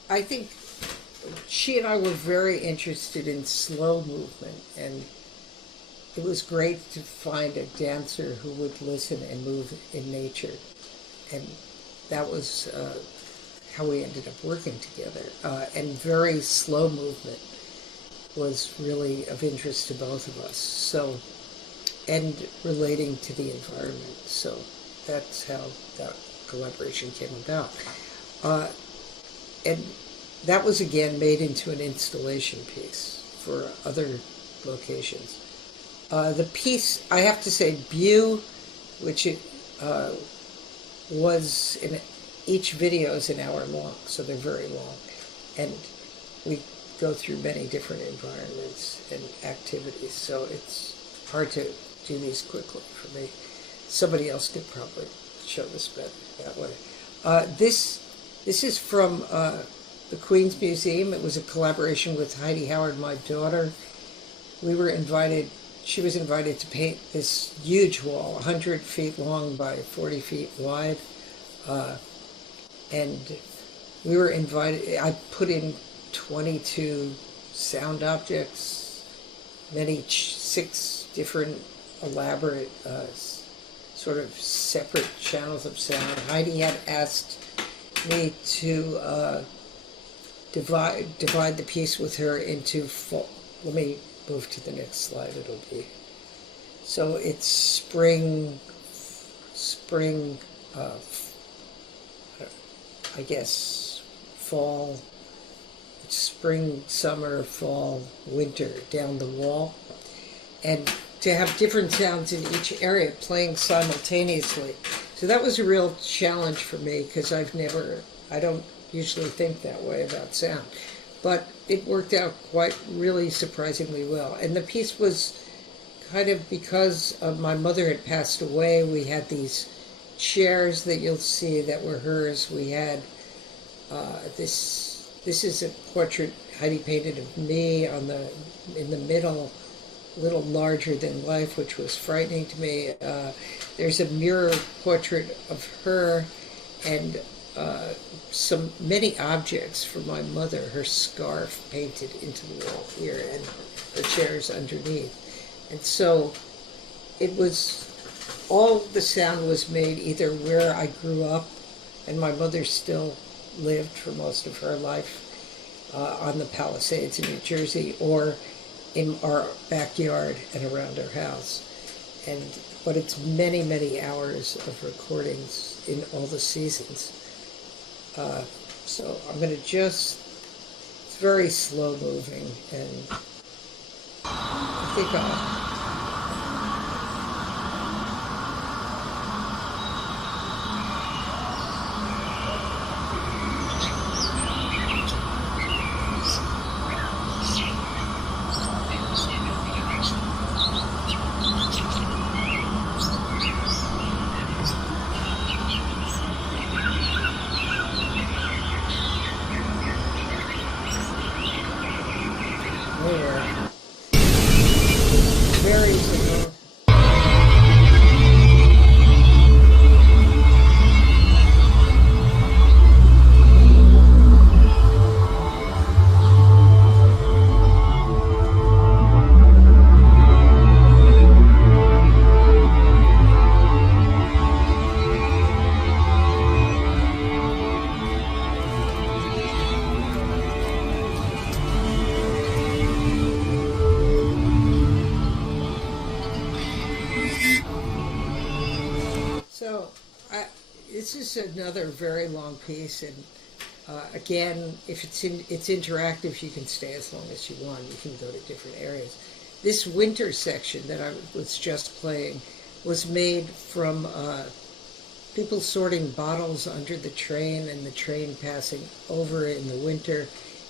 I think she and I were very interested in slow movement, and it was great to find a dancer who would listen and move in nature. And that was how we ended up working together. And very slow movement was really of interest to both of us. So, and relating to the environment. So that's how that collaboration came about. And that was again made into an installation piece for other locations. The piece, I have to say, Bew, which it was in each video is an hour long, so they're very long, and we go through many different environments and activities, so it's hard to do these quickly for me. Somebody else could probably show this better that way. This is from the Queens Museum. It was a collaboration with Heidi Howard, my daughter. She was invited to paint this huge wall, 100 feet long by 40 feet wide. And we were invited, I put in 22 sound objects, 6 different elaborate sort of separate channels of sound. Heidi had asked me to divide the piece with her into let me move to the next slide. It'll be, so it's spring, I guess fall, it's spring, summer, fall, winter down the wall, and to have different sounds in each area playing simultaneously. So that was a real challenge for me, because I don't usually think that way about sound. But it worked out really surprisingly well. And the piece was kind of, because my mother had passed away, we had these chairs that you'll see that were hers. We had this is a portrait Heidi painted of me in the middle, a little larger than life, which was frightening to me. There's a mirror portrait of her, and many objects for my mother, her scarf painted into the wall here, and the chairs underneath. And so it was, all the sound was made either where I grew up, and my mother still lived for most of her life on the Palisades in New Jersey, or in our backyard and around our house. But it's many, many hours of recordings in all the seasons. So I'm going to it's very slow moving, and I think this is another very long piece, and again, if it's interactive, you can stay as long as you want. You can go to different areas. This winter section that I was just playing was made from people sorting bottles under the train, and the train passing over in the winter.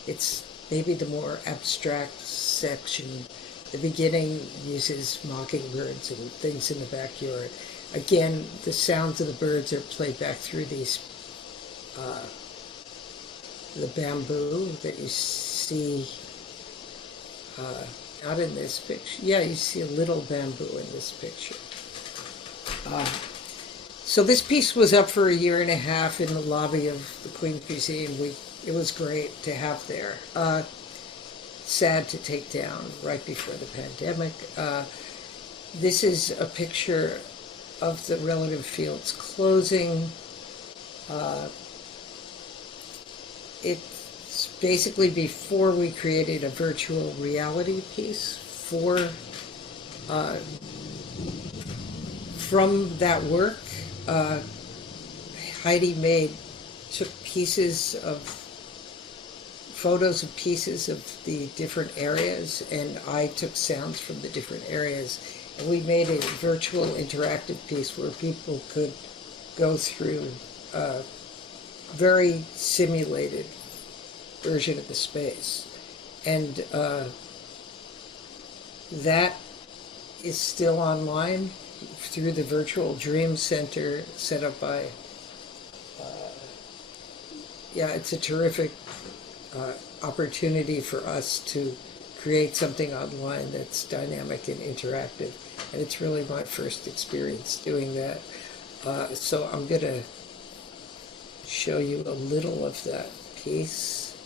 It's maybe the more abstract section. The beginning uses mockingbirds and things in the backyard. Again, the sounds of the birds are played back through these, the bamboo that you see, not in this picture. Yeah, you see a little bamboo in this picture. So this piece was up for a year and a half in the lobby of the Queen's Museum. It was great to have there. Sad to take down right before the pandemic. This is a picture of the relative fields closing. It's basically before we created a virtual reality piece from that work. Heidi took photos of pieces of the different areas, and I took sounds from the different areas, and we made a virtual interactive piece where people could go through a very simulated version of the space. And that is still online through the Virtual Dream Center set up by, it's a terrific opportunity for us to create something online that's dynamic and interactive. And it's really my first experience doing that. So I'm going to show you a little of that piece.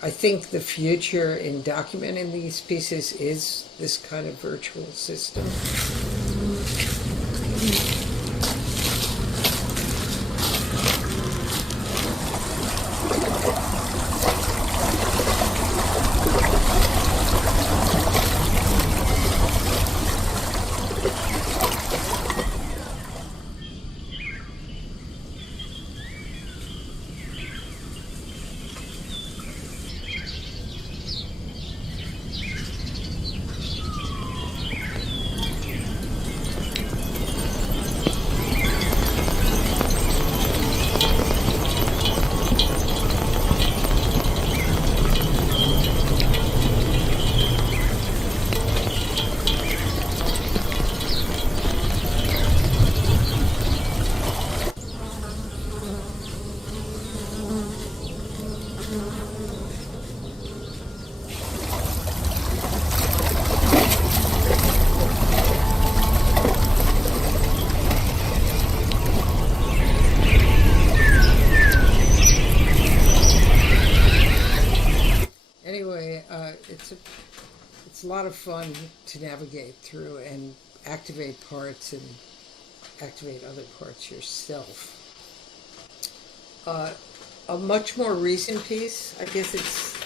I think the future in documenting these pieces is this kind of virtual system. It's a lot of fun to navigate through and activate parts and activate other parts yourself. A much more recent piece, I guess it's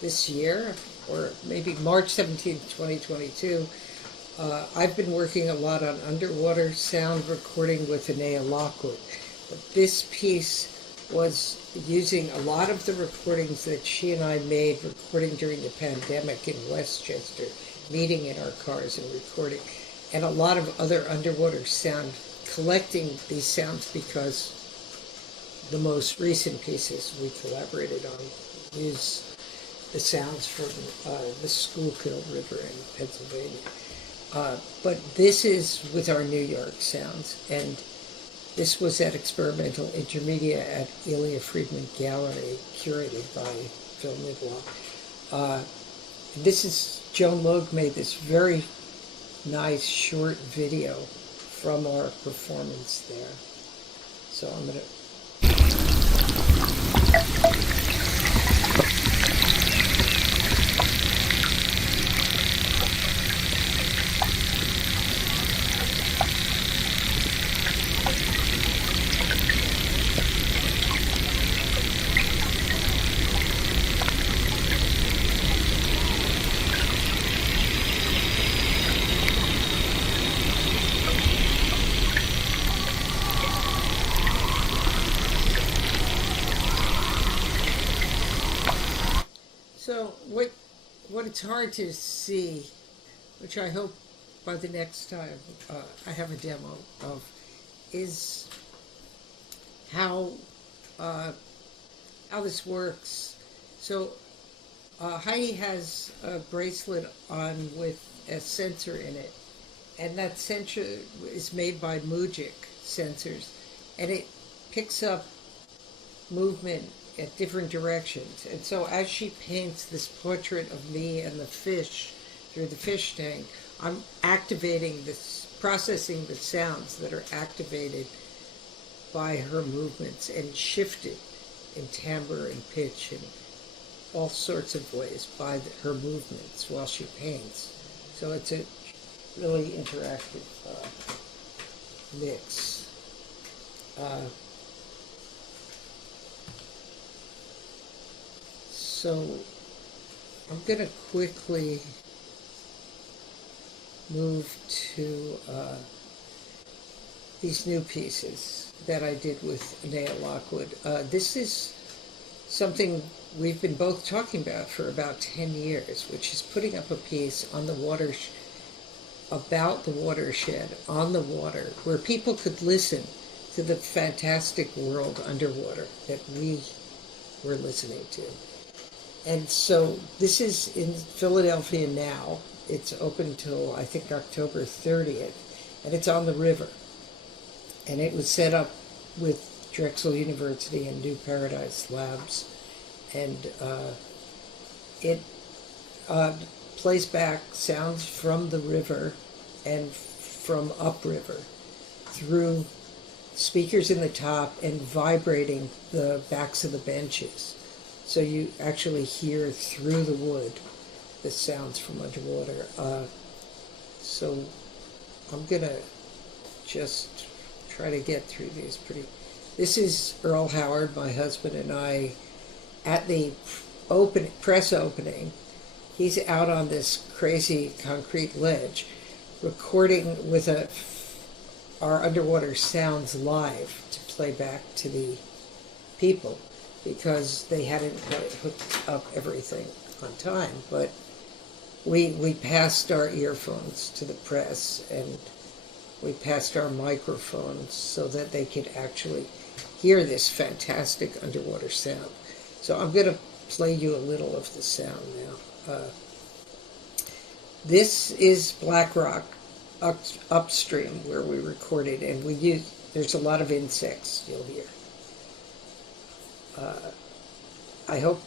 this year, or maybe March 17th, 2022. I've been working a lot on underwater sound recording with Annea Lockwood. But this piece was using a lot of the recordings that she and I made recording during the pandemic in Westchester, meeting in our cars and recording, and a lot of other underwater sound, collecting these sounds because the most recent pieces we collaborated on use the sounds from the Schuylkill River in Pennsylvania. But this is with our New York sounds, and this was at Experimental Intermedia at Elia Friedman Gallery, curated by Phil Block. This is, Joan Logue made this very nice short video from our performance there. So I'm going to... So what it's hard to see, which I hope by the next time I have a demo of, is how this works. So Heidi has a bracelet on with a sensor in it, and that sensor is made by Mujik sensors, and it picks up movement at different directions. And so as she paints this portrait of me and the fish through the fish tank, I'm activating this processing the sounds that are activated by her movements and shifted in timbre and pitch and all sorts of ways by her movements while she paints. So it's a really interactive mix. So I'm going to quickly move to these new pieces that I did with Annea Lockwood. This is something we've been both talking about for about 10 years, which is putting up a piece on the water, about the watershed, on the water, where people could listen to the fantastic world underwater that we were listening to. And so this is in Philadelphia now. It's open till, I think, October 30th, and it's on the river. And it was set up with Drexel University and New Paradise Labs. And it plays back sounds from the river and from upriver through speakers in the top and vibrating the backs of the benches. So you actually hear through the wood the sounds from underwater. So I'm going to just try to get through these pretty... This is Earl Howard, my husband, and I, at the press opening. He's out on this crazy concrete ledge recording with our underwater sounds live to play back to the people, because they hadn't quite hooked up everything on time. But we passed our earphones to the press, and we passed our microphones so that they could actually hear this fantastic underwater sound. So I'm going to play you a little of the sound now. This is Black Rock upstream where we recorded, and there's a lot of insects you'll hear. I hope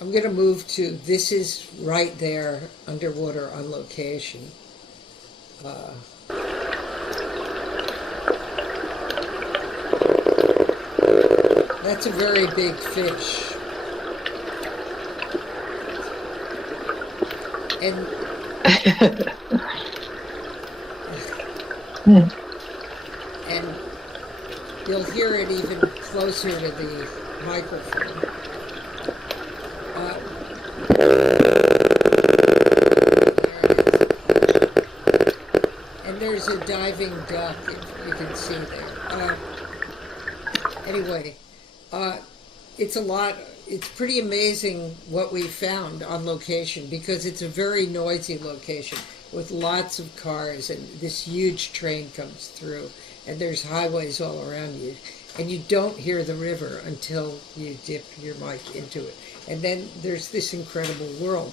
I'm going to move to, this is right there, underwater on location. That's a very big fish. And and you'll hear it even closer to the microphone. And there's a diving duck, if you can see there. Anyway, it's a lot. It's pretty amazing what we found on location, because it's a very noisy location with lots of cars, and this huge train comes through, and there's highways all around you, and you don't hear the river until you dip your mic into it. And then there's this incredible world.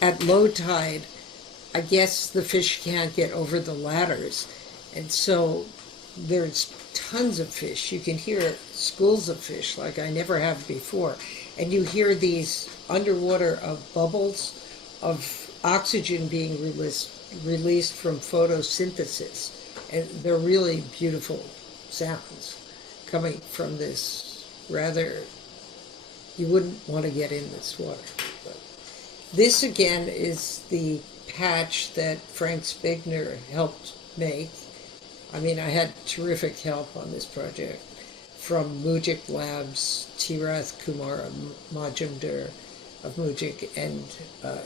At low tide, I guess the fish can't get over the ladders, and so there's tons of fish. You can hear schools of fish like I never have before. And you hear these underwater bubbles of oxygen being released from photosynthesis. And they're really beautiful sounds coming from this rather, you wouldn't want to get in this water. But this again is the patch that Frank Spigner helped make. I mean, I had terrific help on this project from Mujik Labs, Tirath Kumar Majumdar of Mujik, and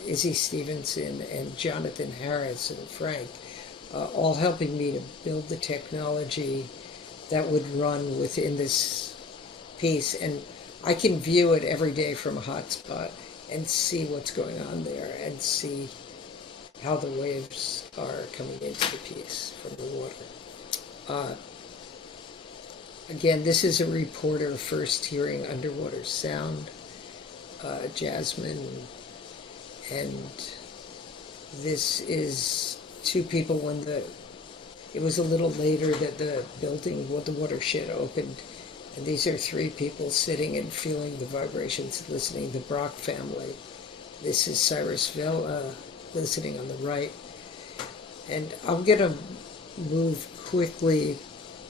Izzy Stevenson, and Jonathan Harris and Frank, all helping me to build the technology that would run within this piece. And I can view it every day from a hotspot and see what's going on there and see how the waves are coming into the piece from the water. Again, this is a reporter first hearing underwater sound, Jasmine, and this is two people when it was a little later that the building, the watershed opened, and these are three people sitting and feeling the vibrations, listening. The Brock family. This is Cyrus Vela listening on the right. And I'm going to move quickly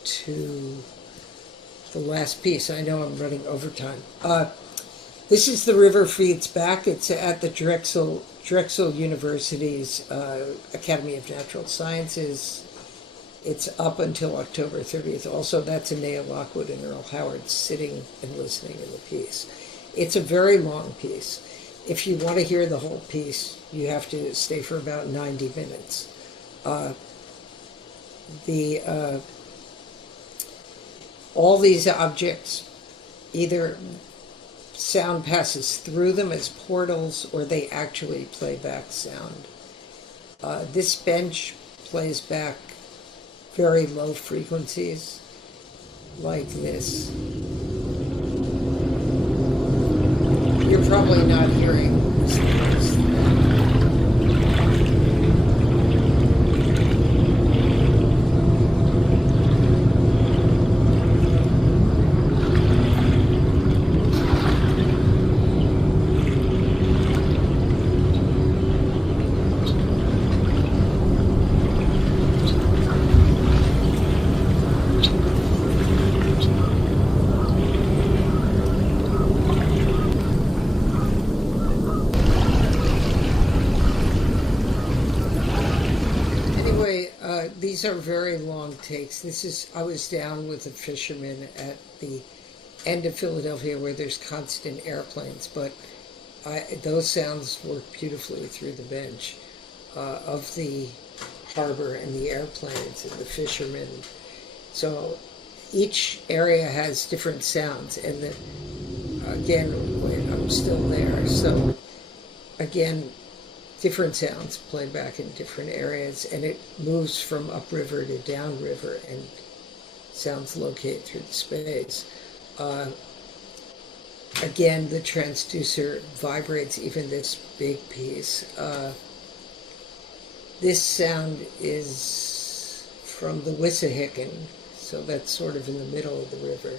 to the last piece. I know I'm running overtime. This is The River Feeds Back. It's at the Drexel University's Academy of Natural Sciences. It's up until October 30th. Also, that's Annea, Lockwood, and Earl Howard sitting and listening in the piece. It's a very long piece. If you want to hear the whole piece, you have to stay for about 90 minutes. All these objects, either sound passes through them as portals or they actually play back sound. This bench plays back very low frequencies like this. You're probably not hearing this. These are very long takes. I was down with a fisherman at the end of Philadelphia where there's constant airplanes, but those sounds work beautifully through the bench of the harbor and the airplanes and the fishermen. So each area has different sounds, and again, wait, I'm still there. So again, different sounds play back in different areas, and it moves from upriver to downriver, and sounds locate through the space. Again, the transducer vibrates even this big piece. This sound is from the Wissahickon, so that's sort of in the middle of the river.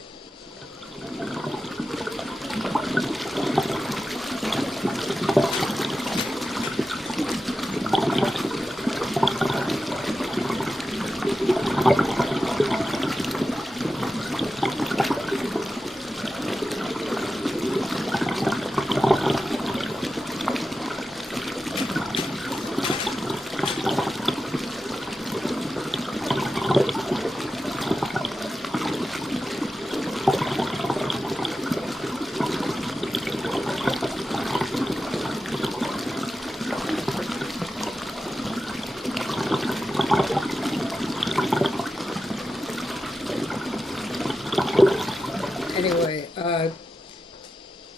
Anyway,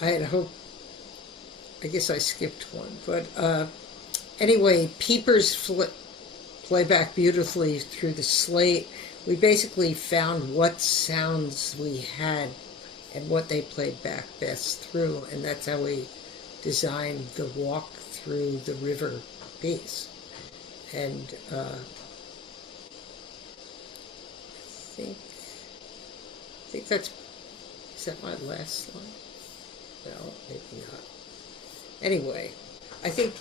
I had hoped, I guess I skipped one, but anyway, peepers play back beautifully through the slate. We basically found what sounds we had and what they played back best through, and that's how we designed the walk through the river piece. And I think that's, is that my last slide? No, maybe not. Anyway, I think,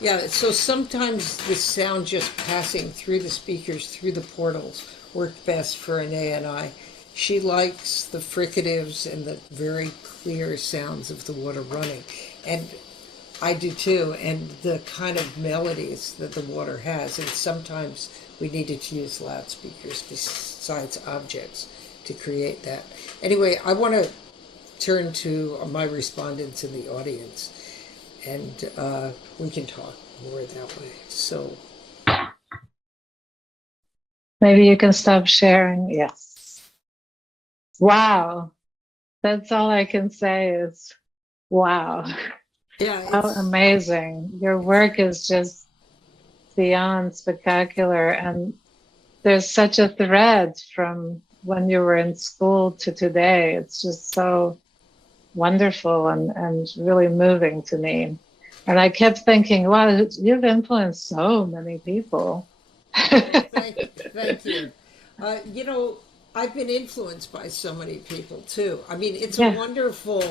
yeah, so sometimes the sound just passing through the speakers, through the portals, worked best for Annea and I. She likes the fricatives and the very clear sounds of the water running. And I do too, and the kind of melodies that the water has. And sometimes we needed to use loudspeakers besides objects to create that. Anyway, I want to turn to my respondents in the audience, and we can talk more that way. So maybe you can stop sharing. Yes. Wow. That's all I can say is wow. yeah, How amazing. Your work is just beyond spectacular, and there's such a thread from when you were in school to today. It's just so wonderful and really moving to me. And I kept thinking, wow, you've influenced so many people. Thank you. You know, I've been influenced by so many people too. I mean, it's a wonderful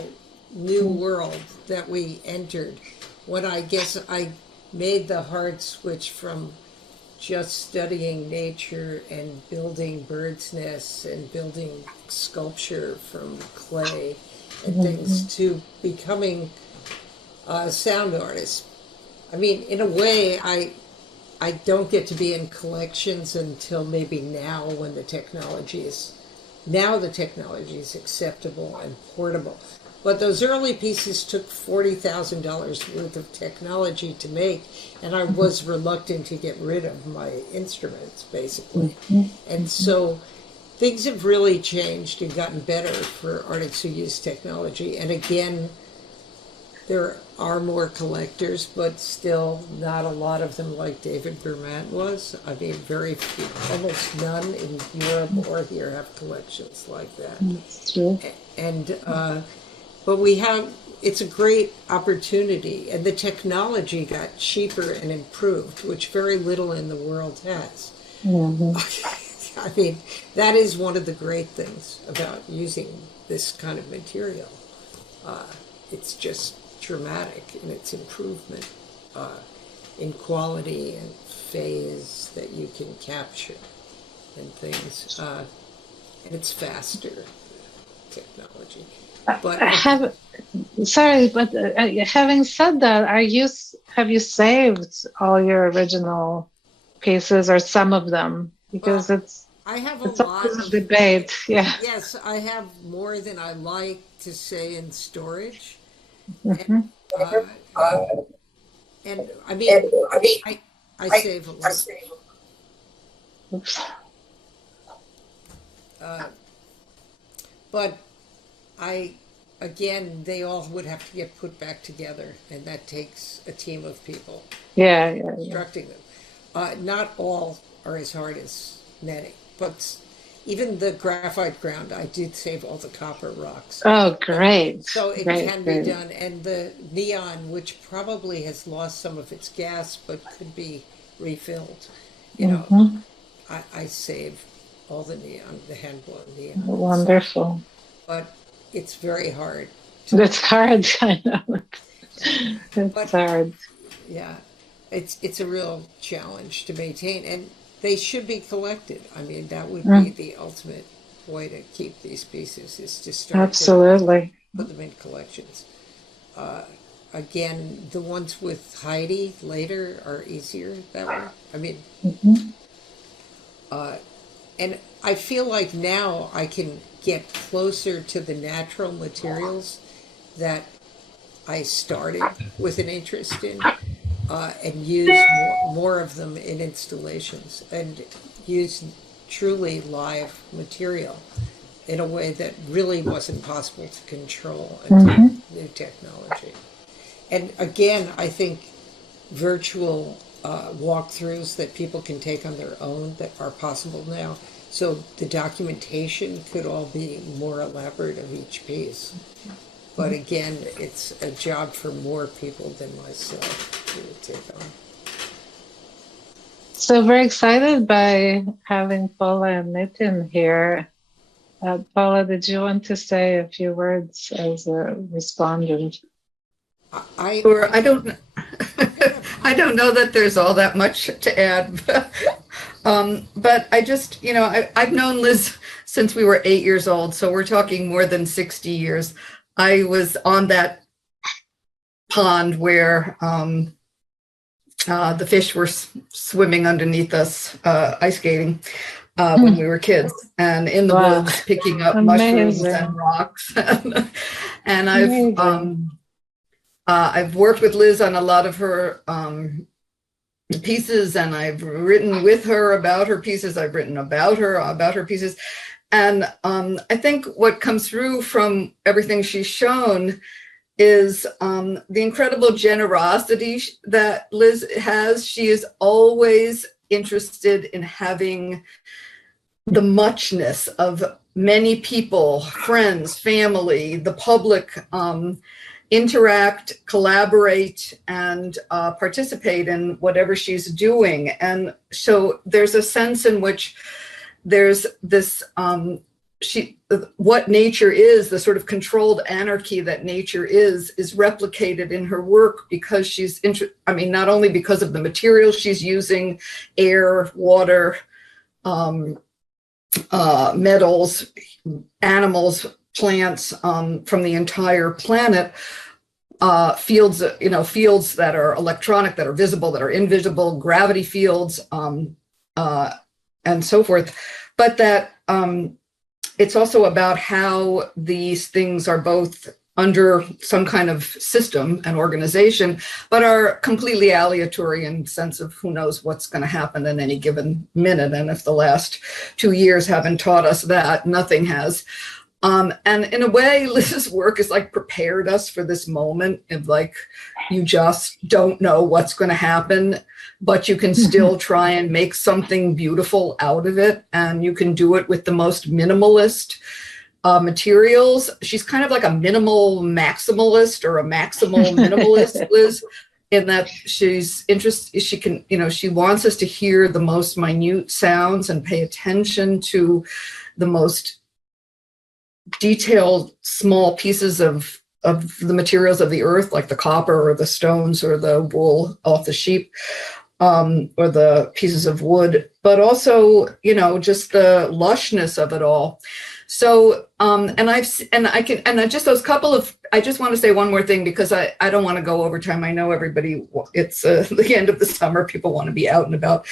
new world that we entered when I guess I made the hard switch from just studying nature and building birds' nests and building sculpture from clay and things to becoming a sound artist. I mean, in a way, I don't get to be in collections until maybe now when the technology is acceptable and portable. But those early pieces took $40,000 worth of technology to make, and I was reluctant to get rid of my instruments, basically. And so things have really changed and gotten better for artists who use technology. And again, there are more collectors, but still not a lot of them like David Bermant was. I mean, very few, almost none in Europe or here have collections like that. That's true. And but we have, it's a great opportunity, and the technology got cheaper and improved, which very little in the world has. I mean, that is one of the great things about using this kind of material. It's just dramatic in its improvement in quality and phase that you can capture and things. And it's faster technology. But sorry, but having said that, have you saved all your original pieces or some of them? Because I have it's a lot of debate. Yeah. Yes, I have more than I like to say in storage. And I mean, I save a lot. Oops. But again, they all would have to get put back together, and that takes a team of people constructing them. Not all are as hard as netting, but even the graphite ground, I did save all the copper rocks. Oh, great. So it can be done. And the neon, which probably has lost some of its gas, but could be refilled, you know, I save all the neon, the hand-blown neon. Wonderful. But it's very hard. It's hard, I know. It's hard. Yeah, it's a real challenge to maintain, and they should be collected. I mean, that would be the ultimate way to keep these pieces, is to start to put them in collections. Again, the ones with Heidi later are easier that way. I mean, and I feel like now I can get closer to the natural materials that I started with an interest in, and use more of them in installations, and use truly live material in a way that really wasn't possible to control until new technology. And again, I think virtual walkthroughs that people can take on their own that are possible now. So the documentation could all be more elaborate of each piece. But again, it's a job for more people than myself to take on. So very excited by having Paula and Nitin here. Paula, did you want to say a few words as a respondent? I don't I don't know that there's all that much to add. But I just, you know, I've known Liz since we were 8 years old, so we're talking more than 60 years. I was on that pond where the fish were swimming underneath us, ice skating, when we were kids, and in the woods picking up mushrooms and rocks. And I've worked with Liz on a lot of her pieces, and I've written with her about her pieces. I've written about her pieces. And I think what comes through from everything she's shown is the incredible generosity that Liz has. She is always interested in having the muchness of many people, friends, family, the public, interact, collaborate, and participate in whatever she's doing. And so there's a sense in which there's this, what nature is, the sort of controlled anarchy that nature is replicated in her work because she's, not only because of the materials she's using, air, water, metals, animals, plants, from the entire planet, fields that are electronic, that are visible, that are invisible, gravity fields, and so forth. But that it's also about how these things are both under some kind of system and organization, but are completely aleatory in the sense of who knows what's going to happen in any given minute. And if the last 2 years haven't taught us that, nothing has. And in a way, Liz's work has like prepared us for this moment of like, you just don't know what's going to happen, but you can still try and make something beautiful out of it. And you can do it with the most minimalist materials. She's kind of like a minimal maximalist or a maximal minimalist, Liz, in that she's interested, she wants us to hear the most minute sounds and pay attention to the most detailed small pieces of the materials of the earth, like the copper or the stones or the wool off the sheep, or the pieces of wood, but also, just the lushness of it all. So, I just want to say one more thing because I don't want to go over time. I know everybody, it's the end of the summer, people want to be out and about.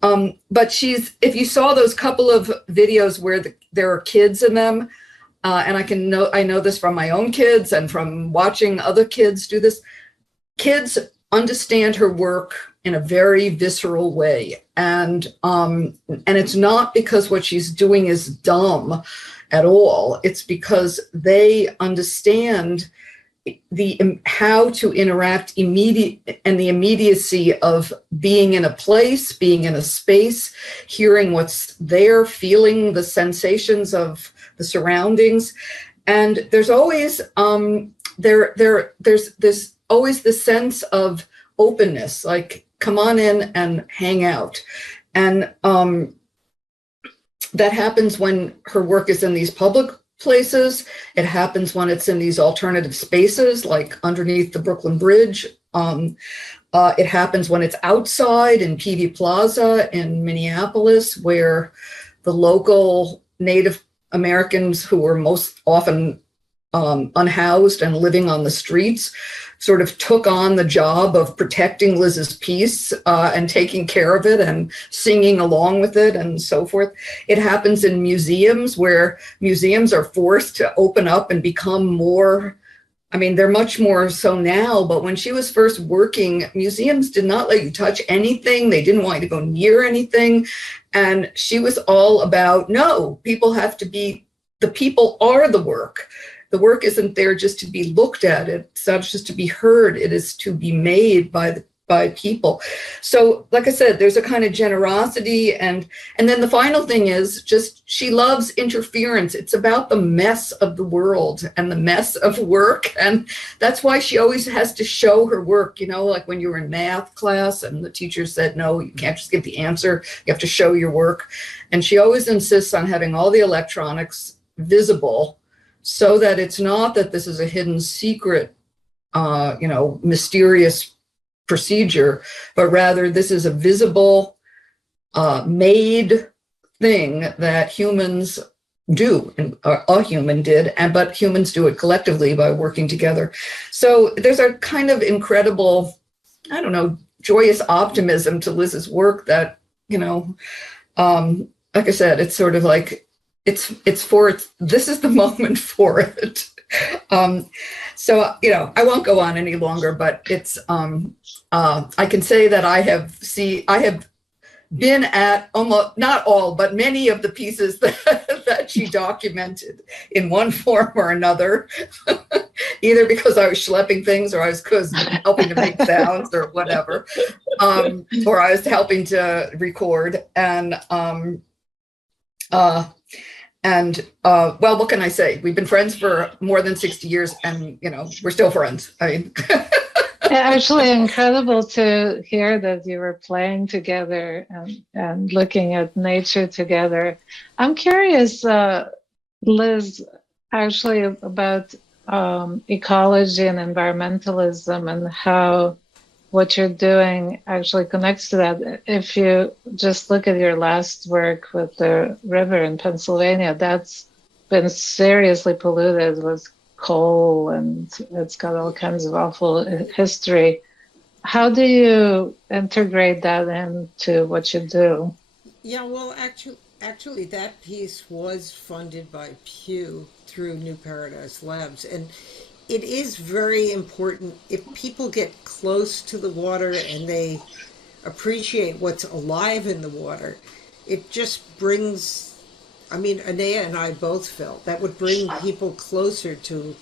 But if you saw those couple of videos where there are kids in them, and I know this from my own kids and from watching other kids do this, kids understand her work in a very visceral way. And it's not because what she's doing is dumb at all. It's because they understand how to interact and the immediacy of being in a place, being in a space, hearing what's there, feeling the sensations of the surroundings. And there's always there's always the sense of openness, like come on in and hang out. And that happens when her work is in these public places. It happens when it's in these alternative spaces, like underneath the Brooklyn Bridge. It happens when it's outside in Peavy Plaza in Minneapolis, where the local Native Americans who were most often unhoused and living on the streets sort of took on the job of protecting Liz's piece and taking care of it and singing along with it and so forth. It happens in museums where museums are forced to open up and become more, they're much more so now, but when she was first working, museums did not let you touch anything. They didn't want you to go near anything. And she was all about, no, the people are the work. The work isn't there just to be looked at. It's not just to be heard. It is to be made by people. So, like I said, there's a kind of generosity. And then the final thing is just she loves interference. It's about the mess of the world and the mess of work. And that's why she always has to show her work, like when you were in math class and the teacher said, no, you can't just give the answer. You have to show your work. And she always insists on having all the electronics visible, so that it's not that this is a hidden secret, mysterious procedure, but rather this is a visible, made thing that humans do, and a human did, but humans do it collectively by working together. So there's a kind of incredible, joyous optimism to Liz's work that, like I said, it's sort of like, this is the moment for it. So, I won't go on any longer, but it's, I can say that I have been at almost, not all, but many of the pieces that she documented in one form or another, either because I was schlepping things or I was helping to make sounds or whatever, or I was helping to record. And Well, what can I say? We've been friends for more than 60 years, and we're still friends. I mean, actually incredible to hear that you were playing together and looking at nature together. I'm curious, Liz, actually about ecology and environmentalism and how what you're doing actually connects to that. If you just look at your last work with the river in Pennsylvania, that's been seriously polluted with coal, and it's got all kinds of awful history. How do you integrate that into what you do? Yeah, well, actually, that piece was funded by Pew through New Paradise Labs, and it is very important if people get close to the water and they appreciate what's alive in the water. It just brings, I mean, Annea and I both felt that would bring people closer to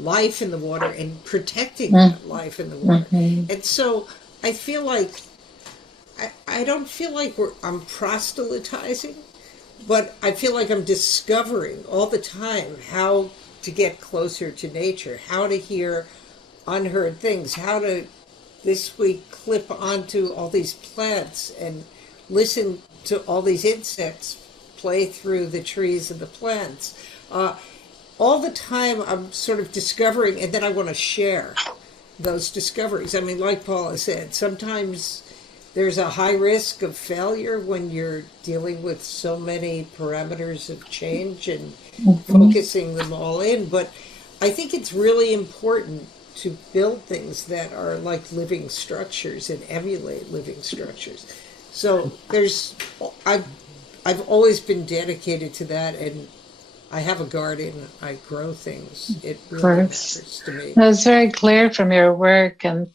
life in the water and protecting that life in the water. And so I feel like, I don't feel like I'm proselytizing, but I feel like I'm discovering all the time how to get closer to nature, how to hear unheard things, how to this week clip onto all these plants and listen to all these insects play through the trees and the plants. All the time I'm sort of discovering, and then I want to share those discoveries. I mean, like Paula said, sometimes there's a high risk of failure when you're dealing with so many parameters of change and focusing them all in. But I think it's really important to build things that are like living structures and emulate living structures. So I've always been dedicated to that, and I have a garden. I grow things. It really matters to me. That's very clear from your work. And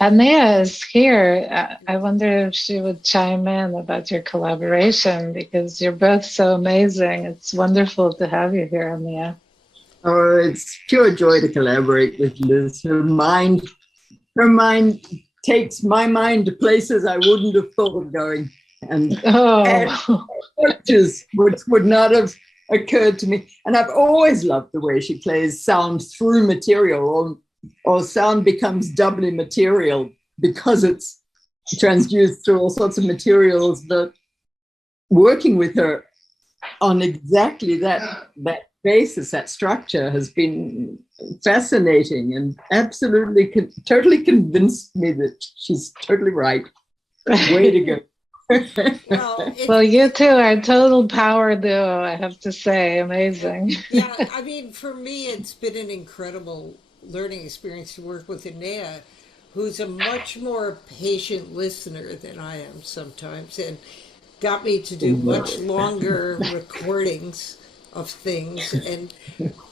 Annea is here. I wonder if she would chime in about your collaboration, because you're both so amazing. It's wonderful to have you here, Annea. Oh, it's pure joy to collaborate with Liz. Her mind takes my mind to places I wouldn't have thought of going, and approaches which would not have occurred to me. And I've always loved the way she plays sound through material, or sound becomes doubly material because it's transduced through all sorts of materials. But working with her on exactly that basis, that structure, has been fascinating and absolutely totally convinced me that she's totally right. Way to go. Well, you two are a total power duo, I have to say. Amazing. Yeah, I mean, for me, it's been an incredible learning experience to work with Annea, who's a much more patient listener than I am sometimes, and got me to do much longer recordings of things. And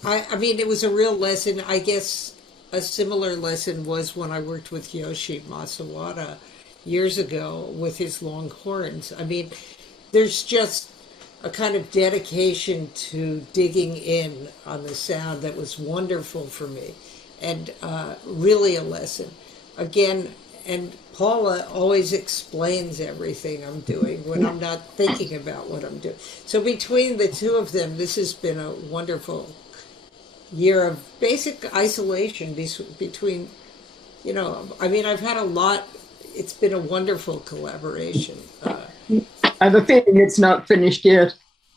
I mean, it was a real lesson. I guess a similar lesson was when I worked with Yoshi Masawada years ago with his long horns. I mean, there's just a kind of dedication to digging in on the sound that was wonderful for me, and really a lesson. Again, and Paula always explains everything I'm doing when I'm not thinking about what I'm doing. So between the two of them, this has been a wonderful year of basic isolation between, I mean, I've had a lot. It's been a wonderful collaboration. I have a feeling it's not finished yet.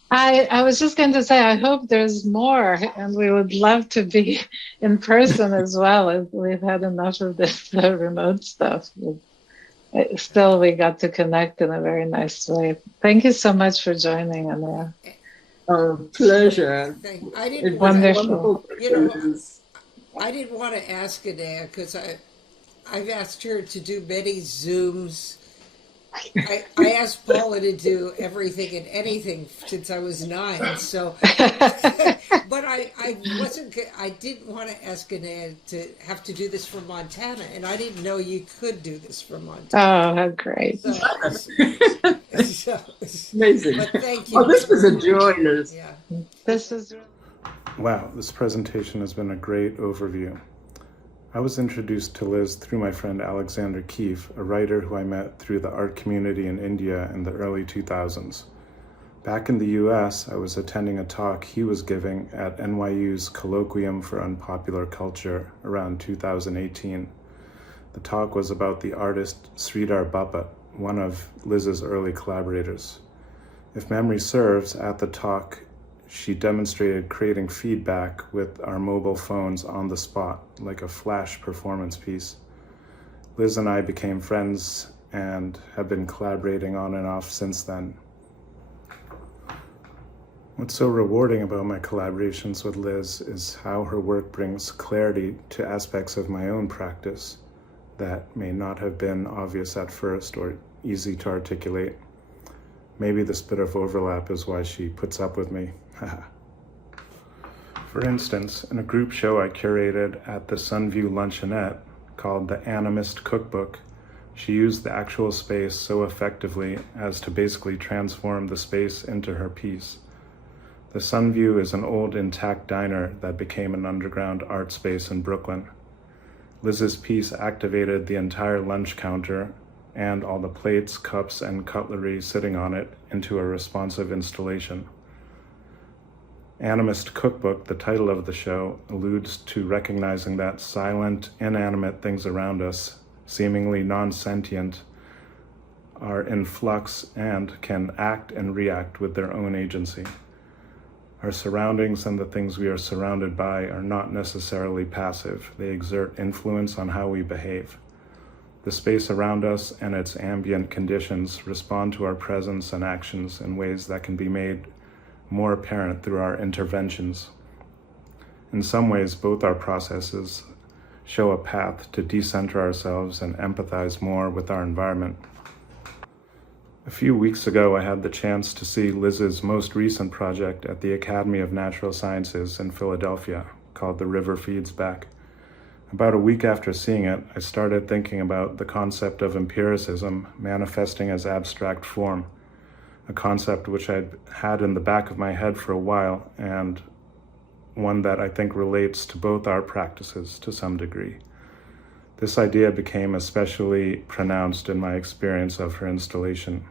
I was just going to say, I hope there's more, and we would love to be in person as well. We've had enough of this remote stuff. Still, we got to connect in a very nice way. Thank you so much for joining, Annea. Oh, pleasure. I didn't wonderful. I didn't want to ask Annea because I've asked her to do many Zooms. I asked Paula to do everything and anything since I was 9. So, but I didn't want to ask Annea to have to do this from Montana, and I didn't know you could do this from Montana. Oh, how great! So, amazing. But thank you. Oh, this was a joy, Liz. Yeah. This is. Wow, this presentation has been a great overview. I was introduced to Liz through my friend Alexander Keefe, a writer who I met through the art community in India in the early 2000s. Back in the US, I was attending a talk he was giving at NYU's Colloquium for Unpopular Culture around 2018. The talk was about the artist Sridhar Bappat, one of Liz's early collaborators. If memory serves, at the talk, she demonstrated creating feedback with our mobile phones on the spot, like a flash performance piece. Liz and I became friends and have been collaborating on and off since then. What's so rewarding about my collaborations with Liz is how her work brings clarity to aspects of my own practice that may not have been obvious at first or easy to articulate. Maybe this bit of overlap is why she puts up with me. For instance, in a group show I curated at the Sunview Luncheonette called The Animist Cookbook, she used the actual space so effectively as to basically transform the space into her piece. The Sunview is an old intact diner that became an underground art space in Brooklyn. Liz's piece activated the entire lunch counter and all the plates, cups, and cutlery sitting on it into a responsive installation. Animist Cookbook, the title of the show, alludes to recognizing that silent, inanimate things around us, seemingly non-sentient, are in flux and can act and react with their own agency. Our surroundings and the things we are surrounded by are not necessarily passive. They exert influence on how we behave. The space around us and its ambient conditions respond to our presence and actions in ways that can be made more apparent through our interventions. In some ways, both our processes show a path to decenter ourselves and empathize more with our environment. A few weeks ago, I had the chance to see Liz's most recent project at the Academy of Natural Sciences in Philadelphia, called The River Feeds Back. About a week after seeing it, I started thinking about the concept of empiricism manifesting as abstract form, a concept which I'd had in the back of my head for a while, and one that I think relates to both our practices to some degree. This idea became especially pronounced in my experience of her installation.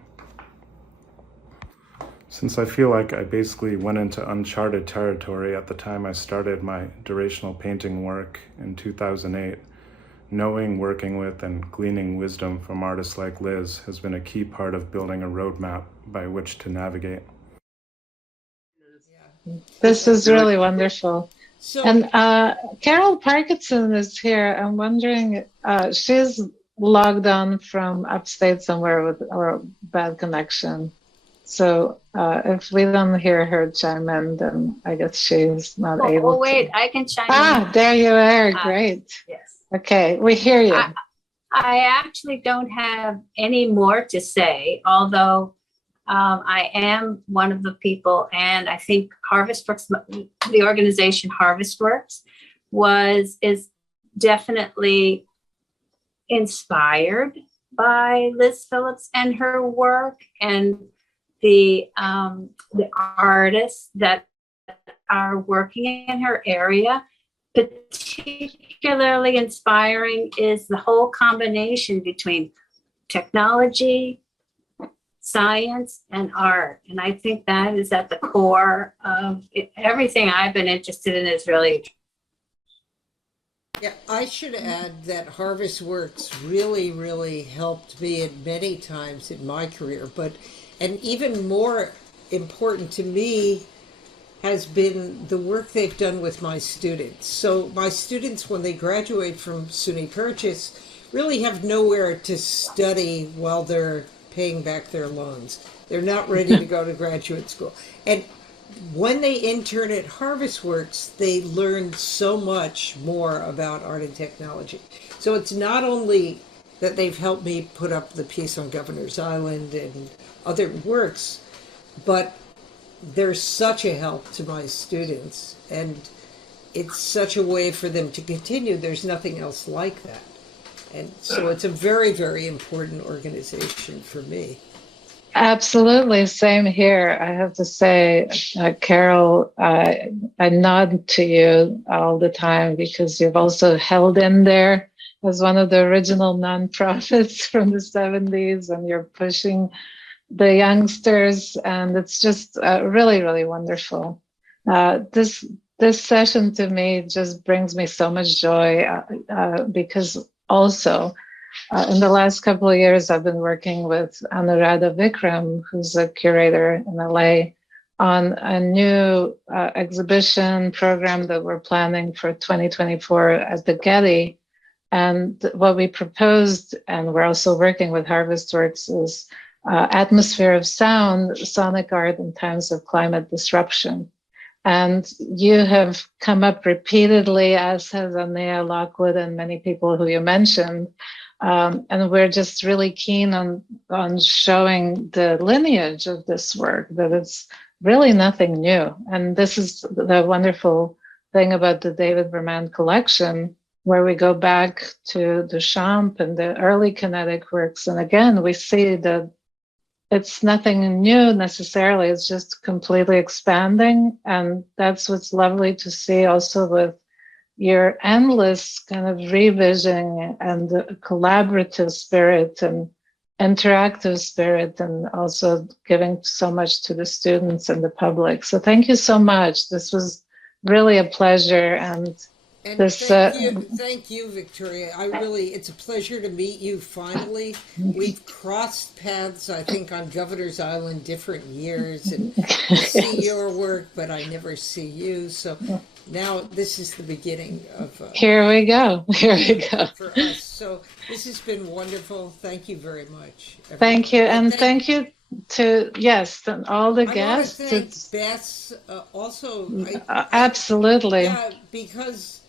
Since I feel like I basically went into uncharted territory at the time I started my durational painting work in 2008, knowing, working with, and gleaning wisdom from artists like Liz has been a key part of building a roadmap by which to navigate. This is really wonderful. So, And Carol Parkinson is here. I'm wondering, she's logged on from upstate somewhere with a bad connection. So if we don't hear her chime in, then I guess she's not able to. Oh, wait, I can chime in. Ah, there you are. Great. Yes. Okay, we hear you. I actually don't have any more to say, although I am one of the people, and I think Harvestworks, the organization Harvestworks, is definitely inspired by Liz Phillips and her work, and the artists that are working in her area. Particularly inspiring is the whole combination between technology, science, and art. And I think that is at the core of everything I've been interested in is really. Yeah, I should add that Harvestworks really helped me at many times in my career, and even more important to me has been the work they've done with my students. So my students, when they graduate from SUNY Purchase, really have nowhere to study while they're paying back their loans. They're not ready to go to graduate school. And when they intern at Harvestworks, they learn so much more about art and technology. So it's not only that they've helped me put up the piece on Governor's Island and other works, but they're such a help to my students, and it's such a way for them to continue. There's nothing else like that. And so it's a very important organization for me. Absolutely. Same here. I have to say, Carol, I nod to you all the time because you've also held in there as one of the original nonprofits from the 70s, and you're pushing the youngsters, and it's just really, really wonderful. This session to me just brings me so much joy because also in the last couple of years I've been working with Anuradha Vikram, who's a curator in LA, on a new exhibition program that we're planning for 2024 at the Getty. And what we proposed, and we're also working with Harvestworks, is atmosphere of sound, sonic art in times of climate disruption. And you have come up repeatedly, as has Annea, Lockwood, and many people who you mentioned. And we're just really keen on showing the lineage of this work, that it's really nothing new. And this is the wonderful thing about the David Verman collection, where we go back to Duchamp and the early kinetic works. And again, we see that it's nothing new necessarily, it's just completely expanding. And that's what's lovely to see also with your endless kind of revision and collaborative spirit and interactive spirit, and also giving so much to the students and the public. So thank you so much. This was really a pleasure. And this, thank you, Victoria. It's a pleasure to meet you finally. We've crossed paths, I think, on Governor's Island different years, and I see your work, but I never see you. So now this is the beginning of here we go for us. So this has been wonderful. Thank you very much, everyone. Thank you, and thank you to all the guests. I want to thank Bess also. Absolutely. Yeah, because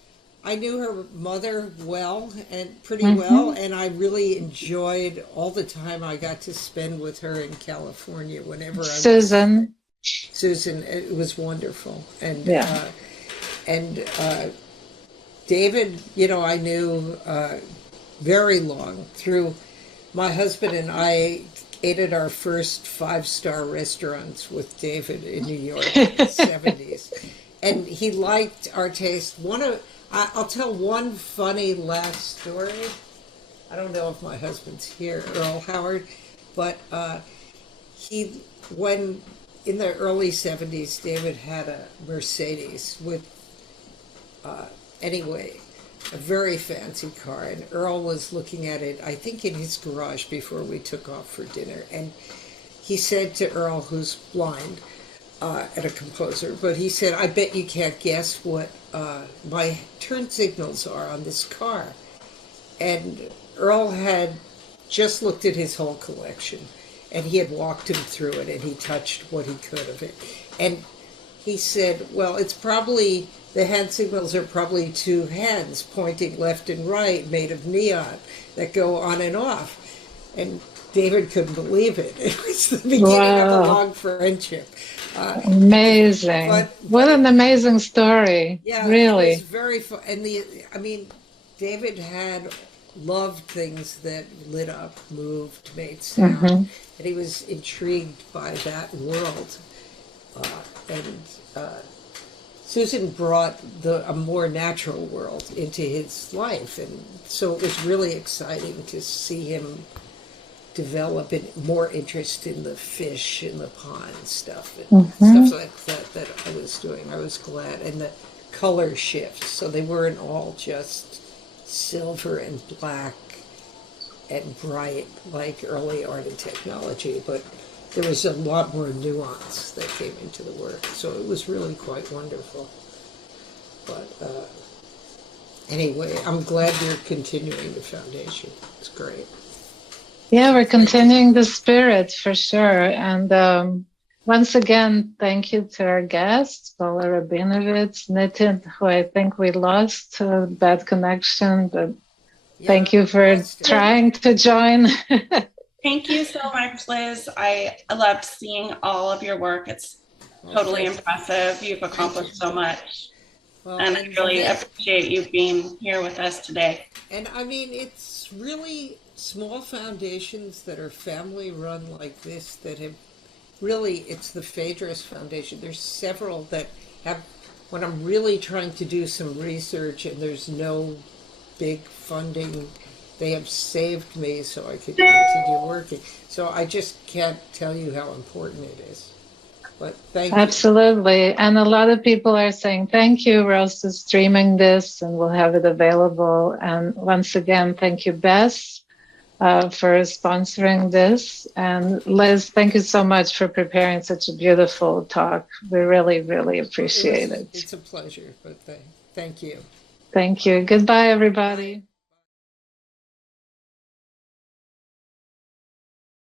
I knew her mother well and pretty well, and I really enjoyed all the time I got to spend with her in California. Whenever Susan, it was wonderful, and David, I knew very long through. My husband and I ate at our first 5-star restaurants with David in New York in the 70s, and he liked our taste. I'll tell one funny last story. I don't know if my husband's here, Earl Howard, but when in the early 70s, David had a Mercedes with, a very fancy car, and Earl was looking at it, I think in his garage before we took off for dinner, and he said to Earl, who's blind, and a composer, but he said, I bet you can't guess what my turn signals are on this car. And Earl had just looked at his whole collection, and he had walked him through it, and he touched what he could of it. And he said, well, it's probably, the hand signals are probably two hands pointing left and right, made of neon, that go on and off. And David couldn't believe it. It was the beginning of a long friendship. Amazing. What an amazing story. Yeah, really. It was very fun. And David had loved things that lit up, moved, made sound. And he was intrigued by that world. Susan brought a more natural world into his life. And so it was really exciting to see him develop more interest in the fish in the pond stuff and stuff like that I was doing. I was glad. And the color shifts, so they weren't all just silver and black and bright like early art and technology, but there was a lot more nuance that came into the work. So it was really quite wonderful. But anyway, I'm glad you're continuing the foundation. It's great. Yeah, we're continuing the spirit for sure. And once again, thank you to our guests, Paula Rabinovitz, Nitin, who I think we lost a bad connection, but thank you for trying to join. Thank you so much, Liz. I loved seeing all of your work. It's totally impressive. You've accomplished so much. Well, and I really appreciate you being here with us today. And it's really small foundations that are family run like this that have really, it's the Phaedrus Foundation. There's several that have, when I'm really trying to do some research and there's no big funding They have saved me so I could continue working. So I just can't tell you how important it is. But thank you. Absolutely. And a lot of people are saying, thank you, Rose, for streaming this, and we'll have it available. And once again, thank you, Bess, for sponsoring this. And Liz, thank you so much for preparing such a beautiful talk. We really, really appreciate it. It's a pleasure, but thank you. Thank you. Goodbye, everybody.